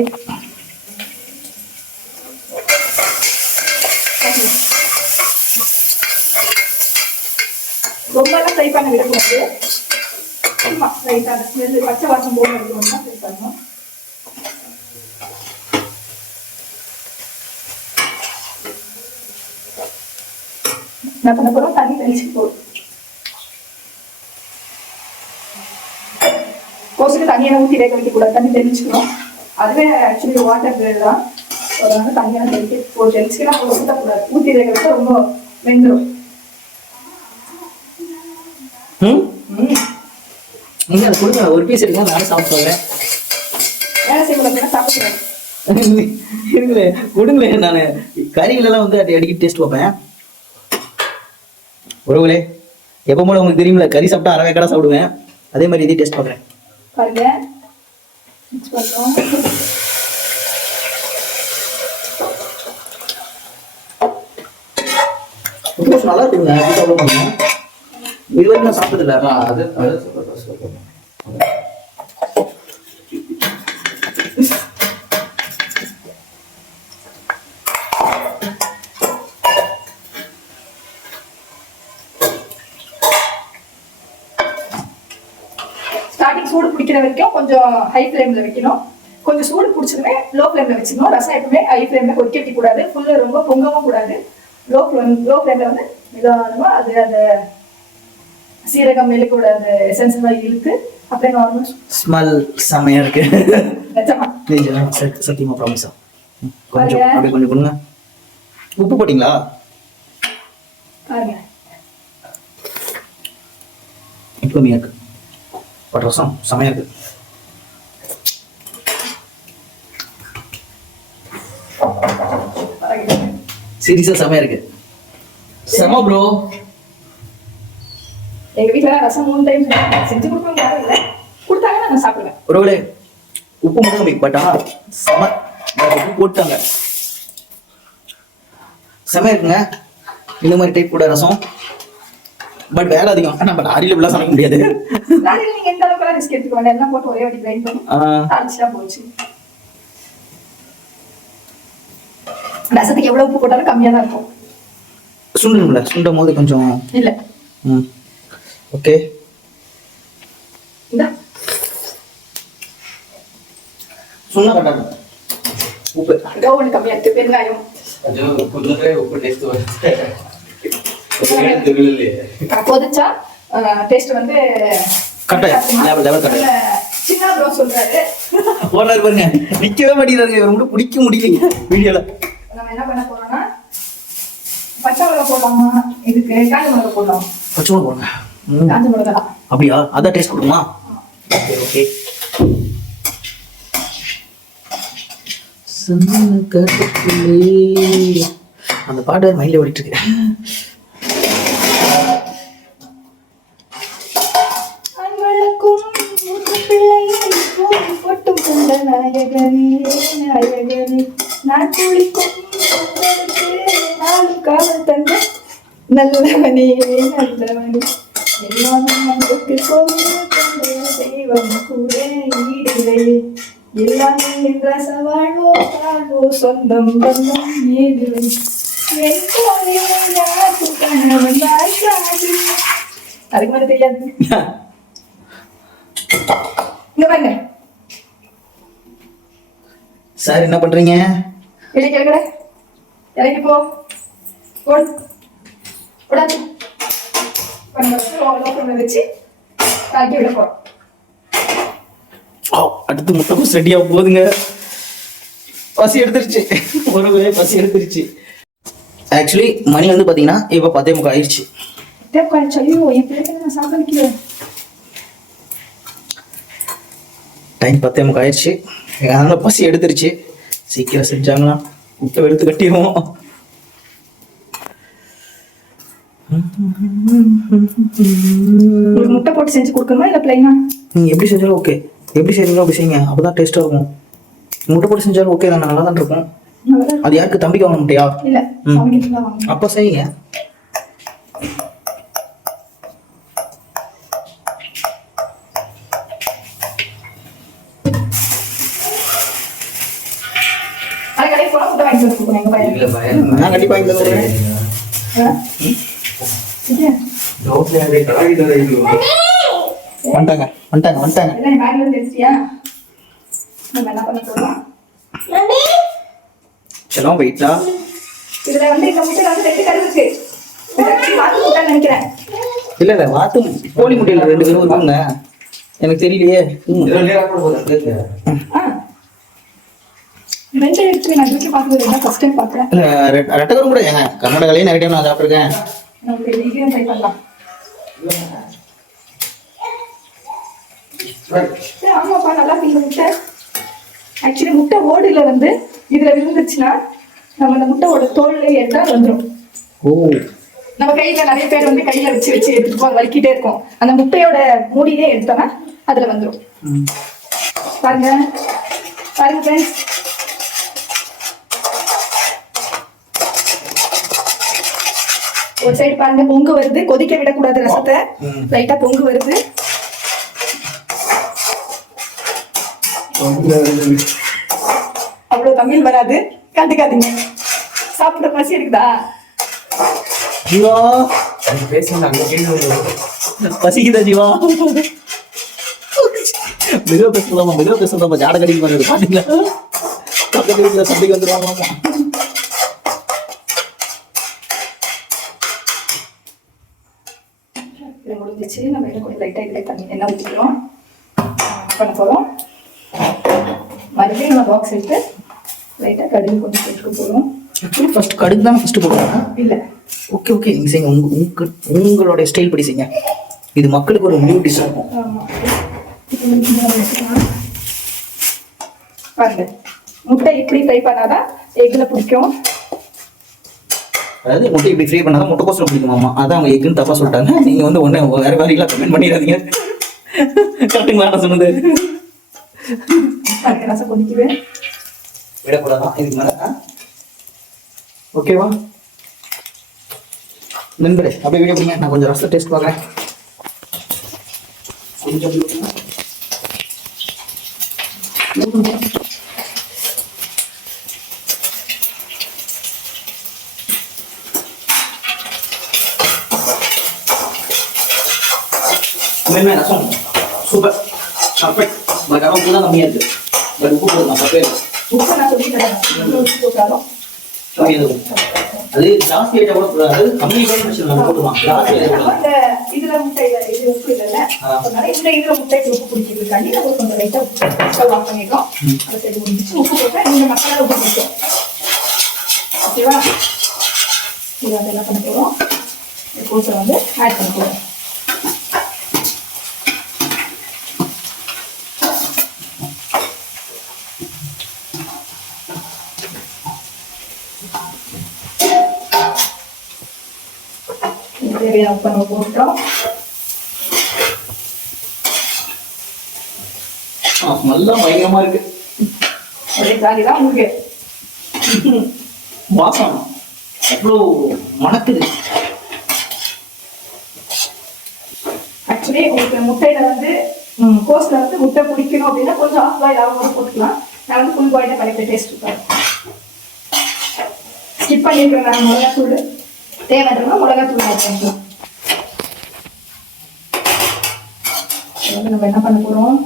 ரொம்ப எல்லாம் ஃப்ரை பண்ண விடக்கூடாது. சும்மா லைட்டாக அந்த ஸ்மெல் பச்சை வாசம் போக எடுக்கணும் தான் ஃப்ரை பண்ணணும். என்ன பண்ண போறோம், தண்ணி தெளிச்சுட்டு போதும். கோசுக்கு தண்ணியெல்லாம் ஊற்றி வேக வைக்கக்கூடாது, தண்ணி தெளிச்சுக்கணும். அதுவே ஆக்சுவலி வாட்டர் தான். அதனால தண்ணியெல்லாம் தெளிச்சுக்கலாம். ஊற்றக்கூடாது, ஊற்றி வேக வச்சா ரொம்ப வெந்துடும். நீங்க அதை கொடுங்க, ஒரு பீஸ் எடுங்க, நானும் சாப்பிட்டு வேலை செய்யக்கூடாது, சாப்பிடுவேன். இருக்குல்ல கொடுங்களேன். நான் கறிகளெல்லாம் வந்து அடிக்கடி டேஸ்ட் பார்ப்பேன். உறவுகளே எப்போ போல உங்களுக்கு தெரியுமில்ல, கறி சாப்பிட்டா அரை வேக்காடா சாப்பிடுவேன். அதே மாதிரி இதே டேஸ்ட் பார்க்குறேன். பாருங்க மிக்ஸ் பண்ணுறோம். நல்லா இருக்குங்க. இது வரைக்கும் நான் சாப்பிட்டதில்ல. ஸ்டார்டிங் சூடு பிடிக்கிற வரைக்கும் கொஞ்சம் ஹை ஃப்ளேமில் வைக்கணும். கொஞ்சம் சூடு பிடிச்சதுமே லோ ஃப்ளேமில் வச்சுக்கணும். ரசம் எப்பவுமே ஹை ஃப்ளேமில் கொதிக்க வைக்கக்கூடாது, ஃபுல்லு ரொம்ப பொங்கவும் கூடாது. லோ ஃப்ளேமில் வந்து நிதானமாக அது அந்த சீரகம் மெழுக்கோட அந்த எசன்ஸ் எல்லாம் இழுத்து அப்படியே நார்மல் ஸ்மெல் செமையா இருக்கு. நிஜமா சத்தியமா ப்ராமிஸா. கொஞ்சம் அப்படியே கொஞ்சம் கொடுங்க. உப்பு போட்டீங்களா? பாருங்க உப்பு கம்மியா இருக்கு, பட் ரசம் செமையா இருக்கு. சீரியஸா செமையா இருக்கு. செம ப்ரோ. எங்க வீட்டுல ரசம் 3 டைம் செஞ்சு கொடுக்கணும், யாரும் இல்லை, கொடுத்தாங்கன்னா நான் சாப்பிடுவேன். ஒருவேளை உப்பு மட்டும் கம்மி, பட் ஆனா செம உப்பு போட்டாங்க. செமையா இருக்குங்க. இந்த மாதிரி டைப் கூட ரசம். பட் வேலை அதிகம். நம்ம லாரியில இப்படிலாம் சமைக்க முடியாது. லாரியில் நீங்க எந்த அளவுக்கு ரிஸ்க் எடுத்துக்க வேண்டாம், எல்லாம் போட்டு ஒரே வாட்டி கிரைண்ட் பண்ணி தாளிச்சா போச்சு. ரசத்துக்கு எவ்வளவு உப்பு போட்டாலும் கம்மியா தான் இருக்கும். சுண்டணும்ல, சுண்டும் போது கொஞ்சம் இல்ல. ஓகே. இந்த சுண்ணா கட்டாட்டம் உப்பு ஏதோ ஒன்று கம்மியா இருக்கு. பெருங்காயம் கொதிச்சா டேஸ்ட் வந்து கட்டாயம் லெவல் கட்டாயம். சின்ன ப்ரோ சொல்றாரு ஓனர் பாருங்க நிக்கவே மாட்டேங்கிறாங்க. இவர் மட்டும் பிடிக்க முடியல வீடியோல. நம்ம என்ன பண்ண போறோம்னா பச்சை மிளகா போடலாமா, இதுக்கு காஞ்ச மிளகா போடலாம். பச்சை மிளகா போடுங்க. காஞ்ச மிளகா அப்படியா? அதான் டேஸ்ட் கொடுக்குமா? Okay okay. அந்த பாட்டு மைண்ட்ல ஓடிட்டு இருக்கு. அன்பழக்கும் பிள்ளையை போட்டும் கொண்ட நாயகனே நாயகனே, நான் குளிக்கும் நாளும் காவல் தந்த நல்லவனே நல்லவனே, எல்லாமே நமக்கு தெய்வம் கூட ஈடில்லையே, எல்லாமே என்ற சவாழ்வோ வாழ்வோ சொந்தம் பந்தம் ஏதில்லை, அதுக்கு மேல தெரியாது. இங்க பாருங்க சார் என்ன பண்றீங்க? வெளியே கிழக்கட இறங்கி போ. வச்சு தாக்கி விட போறோம். அடுத்து முட்டை கோஸ் ரெடியா போகுதுங்க. பசி எடுத்துருச்சு, ஒரு பசி எடுத்துருச்சு. ஆக்சுவலி மணி வந்து பாத்தீங்கன்னா இப்ப 10:45 ஆயிடுச்சு. ஐயோ என் பிள்ளைங்க நான் சாப்பிட வைக்கிறேன். டைம் 10:45 ஆயிடுச்சு. அதனால பசி எடுத்துருச்சு. சீக்கிரம் செஞ்சாங்களா முட்டை எடுத்து கட்டிடுவோம். ஒரு முட்டை போட்டு செஞ்சு கொடுக்கணுமா இல்ல பிளைனா? நீங்க எப்படி செஞ்சாலும் ஓகே, எப்படி செய்றீங்களோ அப்படி செய்யுங்க, அப்பதான் டேஸ்டா இருக்கும். முட்டை போட்டு செஞ்சாலும் ஓகே தான், நல்லா தான் இருக்கும். அது யாருக்கு தம்பிக்கு வாங்க முட்டையா? இல்ல சமைக்கிறதுக்கு தான் வாங்க. அப்ப செய்யுங்க. அது கடைக்கு போனா முட்டை வாங்கி கொடுக்கணும் எங்க பையன். நான் கண்டிப்பா இந்த தடவை வந்துட்டாங்க வந்துட்டாங்க வந்துட்டாங்க. எல்லாம் என் பேக்ல இருந்து எடுத்துட்டியா? நம்ம என்ன பண்ண போறோம்? செல்லம் வெயிட்டா? இதுல வந்து இந்த முட்டை வந்து 2 கரு இருக்கு. மாத்து முட்டை நினைக்கிறேன். இல்ல இல்ல வாத்து கோழி முட்டையில 2 கரு இருக்குங்க. எனக்கு தெரியலையே. வெண்டை எடுத்து நான் வீட்டுல பார்த்தது ஃபர்ஸ்ட் டைம் பார்க்குறேன். இல்ல ரெட்டை கரு கூட ஏங்க கர்நாடகாலையும் நிறைய டைம் நான் சாப்பிட்டுருக்கேன். நமக்கு இதையும் ட்ரை பண்ணலாம். ஆமாப்பா நல்லா இருக்கு இந்த முட்டை. ஆக்சுவலி முட்டை ஓடுல வந்து இதுல விழுந்துச்சுன்னா நம்ம அந்த முட்டையோட தோல்ல எடுத்தா வந்துடும். ஓ நம்ம கையில நிறைய பேர் வந்து கையில வச்சு வச்சு எடுத்துட்டு போய் வலிக்கிட்டே இருக்கும். அந்த முட்டையோட மூடியே எடுத்தோம்னா அதுல வந்துடும். பாருங்க பாருங்க ஃப்ரெண்ட்ஸ். ஒரு சைடு பாருங்க பொங்கு வருது. கொதிக்க விடக்கூடாது ரசத்தை. லைட்டா பொங்கு வருது. அவ்வளவு தமிழ் வராது, கண்டுக்காதீங்க. சாப்பிட பசி இருக்குதா? ஜீவா பசிக்குதா ஜீவா? மெதுவா பேசலாமா? மெதுவா பேசலாமா? ஜாட கடிக்கு பண்ணுறது பாத்தீங்களா? பக்கத்து வீட்டுல சண்டைக்கு வந்துருவாங்களாமா. இது முடிஞ்சிச்சு. நம்ம இன்னும் கொஞ்சம் லைட்டா இதுல தண்ணி என்ன ஊற்றிக்கிறோம் பண்ண போறோம். மறுபடியும் நம்ம பாக்ஸ் எடுத்து லைட்டா கடுகு கொஞ்சம் போட்டுக்க போறோம். ஃபர்ஸ்ட் கடுகு தான் ஃபர்ஸ்ட் போடுவாங்க. இல்ல ஓகே ஓகே நீங்க செய்யுங்க. உங்களுடைய ஸ்டைல் படி செய்யுங்க. இது மக்களுக்கு ஒரு நியூ டிஷ் இருக்கும். ஆமா. பாருங்க முட்டை இப்படி ஃப்ரை பண்ணாதான் எக்ல பிடிக்கும். அதாவது முட்டை இப்படி ஃப்ரை பண்ணாதான் முட்டை கோசம் பிடிக்குமாமா. அதான் அவங்க எக்குன்னு தப்பா சொல்லிட்டாங்க. நீங்க வந்து ஒண்ணு வேற மாதிரிலாம் கமெண்ட் பண்ணிடாதீங்க. கரெக்டுங்களா நான் சொன்னது? ரசம் கொதிக்குது. விடக்கூடாதான் இதுக்கு மேல. ஓகேவா? நண்பரே அப்படியே வீடியோ பண்ணுங்க, நான் கொஞ்சம் ரசம் டேஸ்ட் பார்க்குறேன். கொஞ்சம் உண்மையுமே ரசம் சூப்பர் பர்ஃபெக்ட். பட் ஆனால் உப்பு தான் கம்மியாக இருக்குது. பட் உப்பு போடலாம், தப்பே இல்லை. உப்பு நான் சொல்லிக்கிறேன், உப்பு போட்டாலும் கம்மியாக இருக்கும். அது ஜாஸ்தி ஆகிட்டா கூட கூடாது, கம்மி கூட நம்ம போட்டுக்கலாம். ஜாஸ்தி ஆகிடக்கூடாது. அந்த இதுல முட்டையில இது உப்பு இல்லைல்ல, அதனால இந்த இதுல முட்டைக்கு உப்பு பிடிச்சிருக்காண்டி நம்ம கொஞ்சம் லைட்டா ஸ்டவ் ஆஃப் பண்ணிடுறோம். அதை சரி முடிஞ்சிச்சு. உப்பு போட்டா இந்த மசாலா உப்பு பிடிக்கும். ஓகேவா? இது வந்து என்ன பண்ண போறோம், இந்த கோஸை வந்து ஆட் பண்ண போறோம். தேவையான உப்பு நம்ம போட்டோம். நல்லா பயங்கரமா இருக்கு. ஒரே ஜாலி தான் உங்களுக்கு. வாசம் அவ்வளோ மணக்குது. ஆக்சுவலி உங்களுக்கு முட்டையில வந்து கோஸ்ல வந்து முட்டை பிடிக்கணும் அப்படின்னா கொஞ்சம் ஆஃப் பாயில் ஆகும் போட்டுக்கலாம். நான் வந்து ஃபுல் பாயில கரெக்டாக டேஸ்ட் இருக்காது. ஸ்கிப் பண்ணிருக்கேன் நான் மிளகாத்தூள். தேவைன்றவங்க மிளகாத்தூள் ஆட் பண்ணிக்கலாம். நம்ம என்ன பண்ண போறோம்,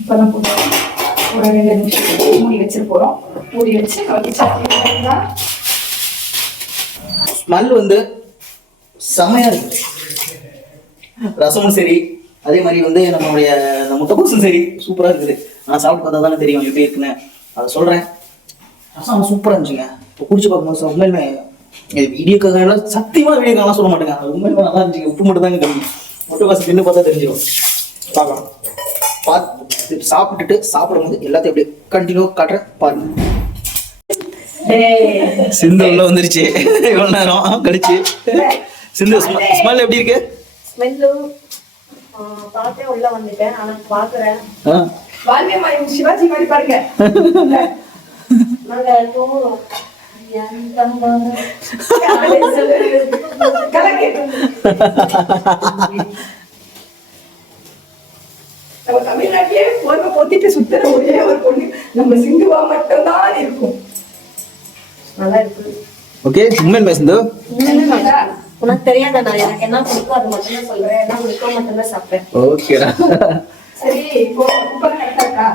இப்பதான் போடுறோம். ஒரு 2 நிமிஷம் மூடி வச்சிட்டு போறோம். மூடி வச்சு ஸ்மெல் வந்து செமையா இருக்கு. ரசமும் சரி, அதே மாதிரி வந்து நம்மளுடைய முட்டைக்கோசும் சரி சூப்பரா இருக்குது. நான் சாப்பிட்டு பார்த்தா தானே தெரியும் எப்படி இருக்குன்னு. அதை சொல்றேன். ரசம் சூப்பரா இருந்துச்சுங்க. இப்போ குடிச்சு பார்க்கும்போது உண்மையுமே வீடியோக்காக சத்தியமா வீடியோக்காக சொல்ல மாட்டேங்க. அது உண்மையுமே நல்லா இருந்துச்சு. உப்பு மட்டும் தாங்க கம்மி. முட்டைக்கோசு தின்னு பார்த்தா தெரிஞ்சிடும். பார்க்கலாம். பார்த்து சாப்பிட்டுட்டு சாப்பிடும்போது எல்லாத்தையும் அப்படியே கண்டினியூ காட்டுறேன் பாருங்க. சிந்து உள்ள வந்துருச்சு இவ்வளவு நேரம் கழிச்சு. சிந்து ஸ்மெல் எப்படி இருக்கு? ஸ்மெல்லு பார்த்தே உள்ள வந்துட்டேன். ஆனா பாக்குறேன் சிவாஜி மாதிரி பாருங்க. நாங்க நம்ம தமிழ்நாட்டிலே பொறுமை பொத்திட்டு சுத்துற ஒரே ஒரு பொண்ணு நம்ம சிந்துவா மட்டும்தான் இருக்கும். நல்லா இருக்கு. ஓகே, உண்மையுமே சிந்து உனக்கு தெரியாத நான் எனக்கு என்ன பிடிக்கும் அது மட்டும் தான் சொல்றேன். என்ன பிடிக்கும் மட்டும் தான் சாப்பிட்டேன். ஓகேடா. சரி, இப்போ உப்பு கரெக்டா இருக்கா?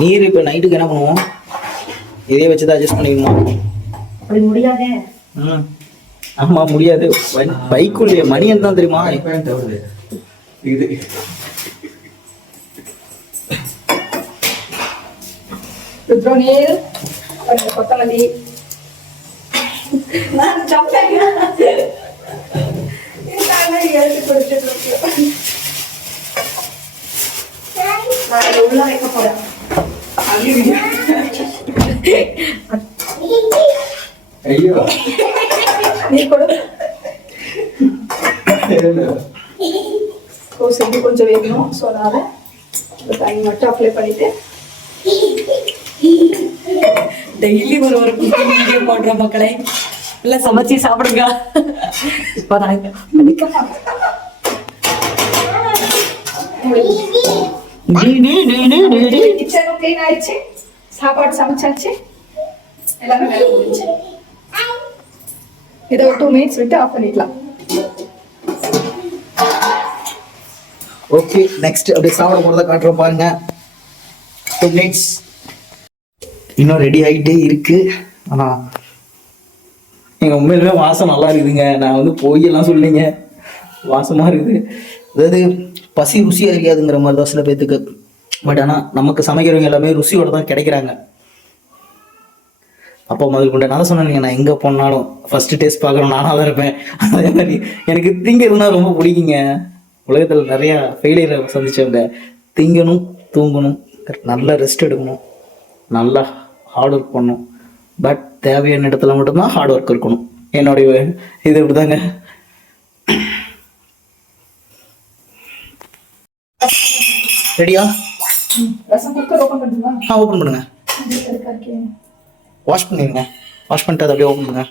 நீர் இப்ப நைட்டுக்கு என்ன பண்ணுவோம்? இதே வச்சுதான் அட்ஜஸ்ட் பண்ணிக்கணுமா? அப்படி முடியாதே. ஆமா முடியாது. பைக்குள்ளே மணியன் தான் தெரியுமா? இது ருத்ரோனியல் கொத்தமல்லி நான் உள்ள வைக்க போறேன். ஐயோ நீ கொடு. செஞ்சு கொஞ்சம் வேகணும். ஸோ அதனால தண்ணி மட்டும் அப்ளை பண்ணிட்டு டெய்லி ஒரு வீடியோ போடுற மக்களை இல்ல சமைச்சு சாப்பிடுங்க. கிச்சனும் கிளீன் ஆயிடுச்சு. சாப்பாடு சமைச்சாச்சு. எல்லாமே வேலை முடிஞ்சு. இதை ஒரு 2 மினிட்ஸ் விட்டு ஆஃப் பண்ணிடலாம். ஓகே, நெக்ஸ்ட் அப்படியே சாப்பிட போறத காட்டுறோம் பாருங்க. 2 மினிட்ஸ் இன்னும் ரெடி ஆகிட்டே இருக்கு. ஆனா எங்க உண்மையிலுமே வாசம் நல்லா இருக்குதுங்க. நான் வந்து பொய்யெல்லாம் சொல்லிங்க, வாசமா இருக்குது. அதாவது பசி ருசி அறியாதுங்கிற மாதிரி தான் சில பேர்த்துக்கு. பட் ஆனா நமக்கு சமைக்கிறவங்க எல்லாமே ருசியோட தான் கிடைக்கிறாங்க. அப்போ முதல் கொண்டு நான் சொன்னேங்க, நான் எங்கே போனாலும் ஃபர்ஸ்ட் டேஸ்ட் பார்க்குறோம் நானாக தான் இருப்பேன். அதே மாதிரி எனக்கு திங்கிறதுனா ரொம்ப பிடிக்குங்க. உலகத்தில் நிறையா ஃபெயிலியரை சந்திச்சவங்க. திங்கணும், தூங்கணும், நல்லா ரெஸ்ட் எடுக்கணும், நல்லா ஹார்ட் ஒர்க் பண்ணணும். பட் தேவையான இடத்துல மட்டும்தான் ஹார்ட் ஒர்க் இருக்கணும். என்னுடைய இது இப்படிதாங்க. ரெடியா? ரசம் குக்கர் ஓப்பன் பண்ணுமா? ஓப்பன் பண்ணுங்க. வாஷ் பண்ணிடுங்க. வாஷ் பண்ணிட்டு அதை அப்படியே ஓப்பன் பண்ணுங்க.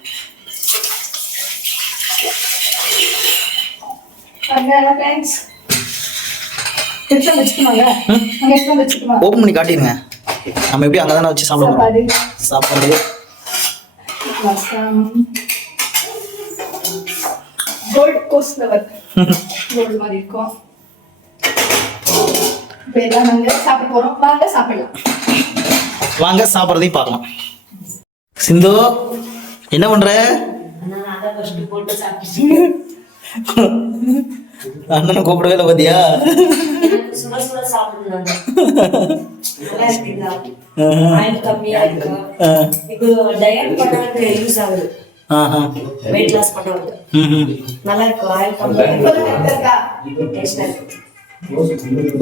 ஓப்பன் பண்ணி காட்டிடுங்க. நம்ம எப்படி அங்கே தானே வச்சு சாப்பிடுவோம். சாப்பாடு கோல்ட் கோஸ்ட்லவர் கோல்ட் மாதிரி இருக்கும். இப்போ எல்லாம் நாங்கள் சாப்பிட போகிறோம். வாங்க சாப்பிடலாம். வாங்க சாப்பிட்றதையும் பார்க்கலாம். சிந்து என்ன பண்ற? அண்ணனை கூப்பிடவே இல்லை பாத்தியா?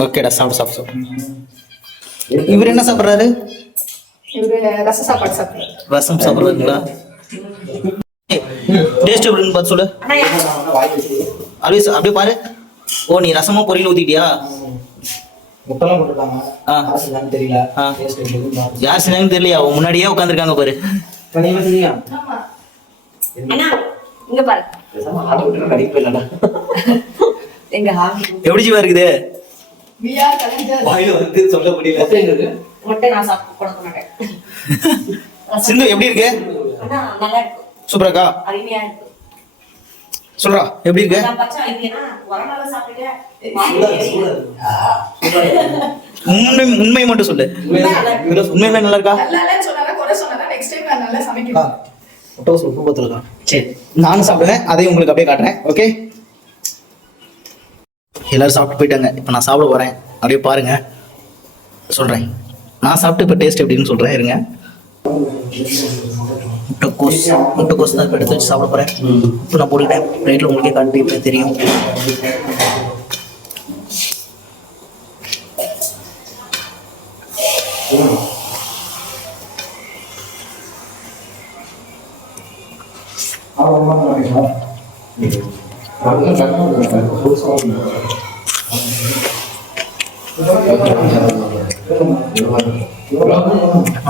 ஓகேடா, சாப்பிடு சாப்பிடு. இவர் என்ன சாப்பிட்றாரு? ரசம் சாப்பாடு சாப்பிடுறாரு. ரசம் சாப்பிட்றாருங்களா? டேஸ்ட் எப்படின்னு பார்த்து சொல்லு. அப்படியே பாரு. ஓ, நீ ரசமும் பொரியல் ஊத்திட்டியா? முட்டெல்லாம் போட்டுருக்காங்க. தெரியல. யார் செஞ்சாங்கன்னு தெரியலையா? முன்னாடியே உட்காந்துருக்காங்க பாரு. இங்க பாரு. எப்படி ஜீவா இருக்குது? சொல்ல முடியல. முட்டை நான் சாப்பிட்டு கொடுக்க மாட்டேன். சிந்து எப்படி இருக்கு? நல்லா இருக்கு. சூப்பராக்கா? அருமையா இருக்கு. சொல்றா எப்படி இருக்கு? நான் பச்சை வைக்கிறேன்னா வரனால சாப்பிட்டேன். உண்மை மட்டும் சொல்லு. உண்மையுமே நல்லா இருக்கா? முட்டை உப்பு பத்தலக்கா. சரி, நானும் சாப்பிடுவேன். அதையும் உங்களுக்கு அப்படியே காட்டுறேன். ஓகே, எல்லாரும் சாப்பிட்டு போயிட்டாங்க. இப்போ நான் சாப்பிட போறேன். அப்படியே பாருங்க, சொல்றேன். நான் சாப்பிட்டு இப்போ டேஸ்ட் எப்படின்னு சொல்றேன். இருங்க. முட்டைக்கோஸ் தான் இப்போ எடுத்து வச்சு சாப்பிட போறேன். இப்போ நான் போட்டுக்கிட்டேன். பிளேட்ல உங்களுக்கே காட்டி இப்போ தெரியும்.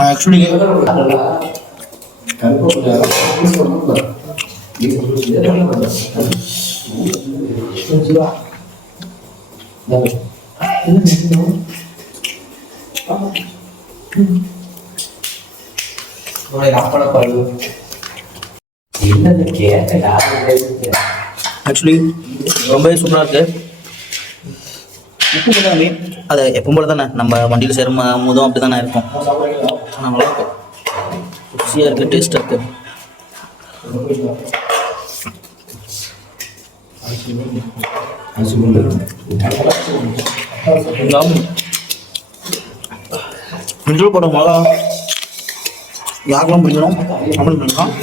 ஆக்சுவலி ஆக்சுவலி ரொம்பவே சூப்பராக இருக்கு. உப்பு எல்லாமே அதை எப்பவும் போல தானே நம்ம வண்டியில் சேரும் முதம் அப்படி தானே இருக்கும். நல்லா இருக்கு, ருசியாக இருக்கு, டேஸ்டாக இருக்கு. இதில் போட மிளகா யாருக்கெல்லாம் பிடிக்கணும் அப்படின்னு நினைக்கலாம்.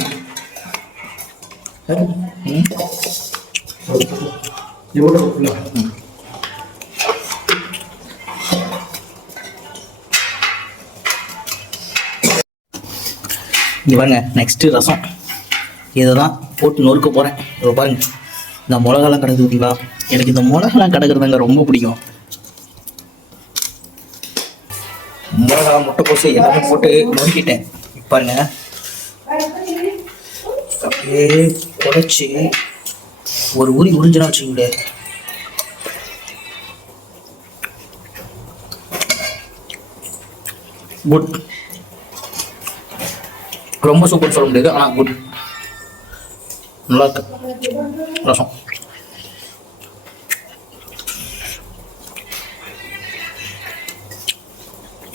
இங்கே பாருங்க, நெக்ஸ்ட்டு ரசம். இதை தான் போட்டு நொறுக்க போகிறேன். இதை பாருங்க, இந்த மிளகாலாம் கிடக்குது பார்த்தீங்களா? எனக்கு இந்த மிளகாலாம் கிடக்குறதுங்க ரொம்ப பிடிக்கும். மிளகா, முட்டைக்கோசு எல்லாமே போட்டு நொறுக்கிட்டேன். பாருங்க, அப்படியே குறைச்சி ஒரு உரி உறிஞ்சுனா வச்சுக்கோங்களே. குட், ரொம்ப சூப்பர் சொல்ல முடியாது, ஆனால் குட், நல்லா இருக்கு ரசம்.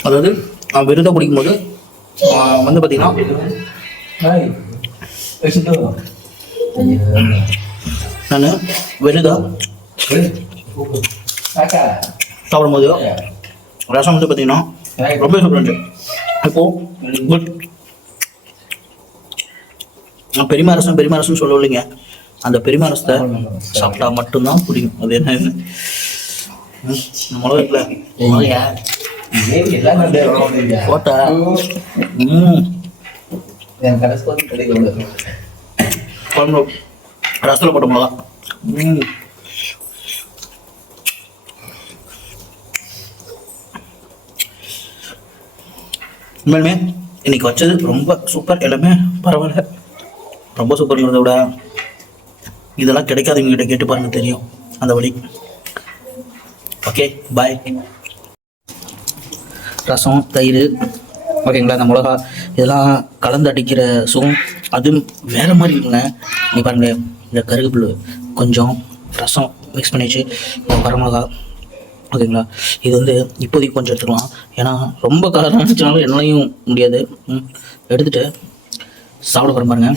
அதாவது நான் விருதை குடிக்கும்போது வந்து பார்த்தீங்கன்னா நான் விருதா சாப்பிடும்போது ரசம் வந்து பார்த்தீங்கன்னா ரொம்ப சூப்பராக இருந்துச்சு. இப்போ குட். நான் பெரியமா ரசம் சொல்ல இல்லைங்க, அந்த பெரியமா ரசத்தை சாப்பிட்டா மட்டும்தான் பிடிக்கும். அது என்ன மிளகா இருக்குல்ல, போட்டா குழம்பு ரசத்தில் போட்ட மிளகா உண்மையுமே இன்னைக்கு வச்சது ரொம்ப சூப்பர். எல்லாமே பரவாயில்ல. ரொம்ப சூப்பர்ங்கிறத விட இதெல்லாம் கிடைக்காதவங்க கிட்ட கேட்டு பாருங்க, தெரியும் அந்த வழி. Okay bye. ரசம், தயிர், ஓகேங்களா, இந்த மிளகா இதெல்லாம் கலந்து அடிக்கிற சுகம் அது வேற மாதிரி இருக்குங்க. நீ பாருங்க, இந்த கருவேப்பிலை கொஞ்சம் ரசம் மிக்ஸ் பண்ணி வச்சு வரமிளகா, ஓகேங்களா, இது வந்து இப்போதைக்கு கொஞ்சம் எடுத்துக்கலாம். ஏன்னா ரொம்ப காரம் நினச்சினாலும் என்னாலையும் முடியாது. எடுத்துகிட்டு சாப்பிட போகிற பாருங்க.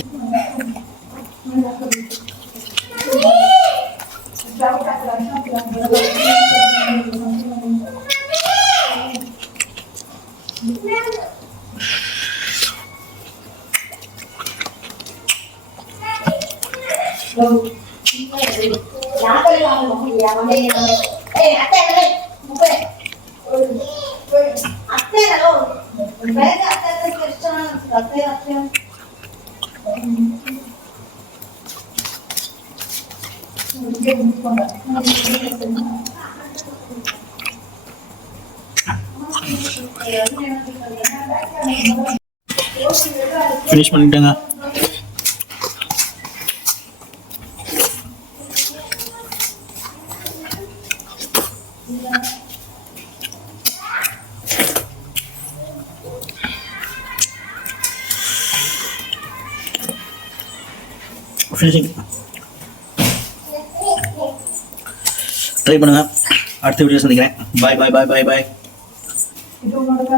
ஃபினிஷ் பண்ணிட்டேங்க. ஃபினிஷிங். ட்ரை பண்ணுங்க. அடுத்த வீடியோ சந்திக்கிறேன். பாய் பாய் பாய் பாய் பாய். இது உங்களோட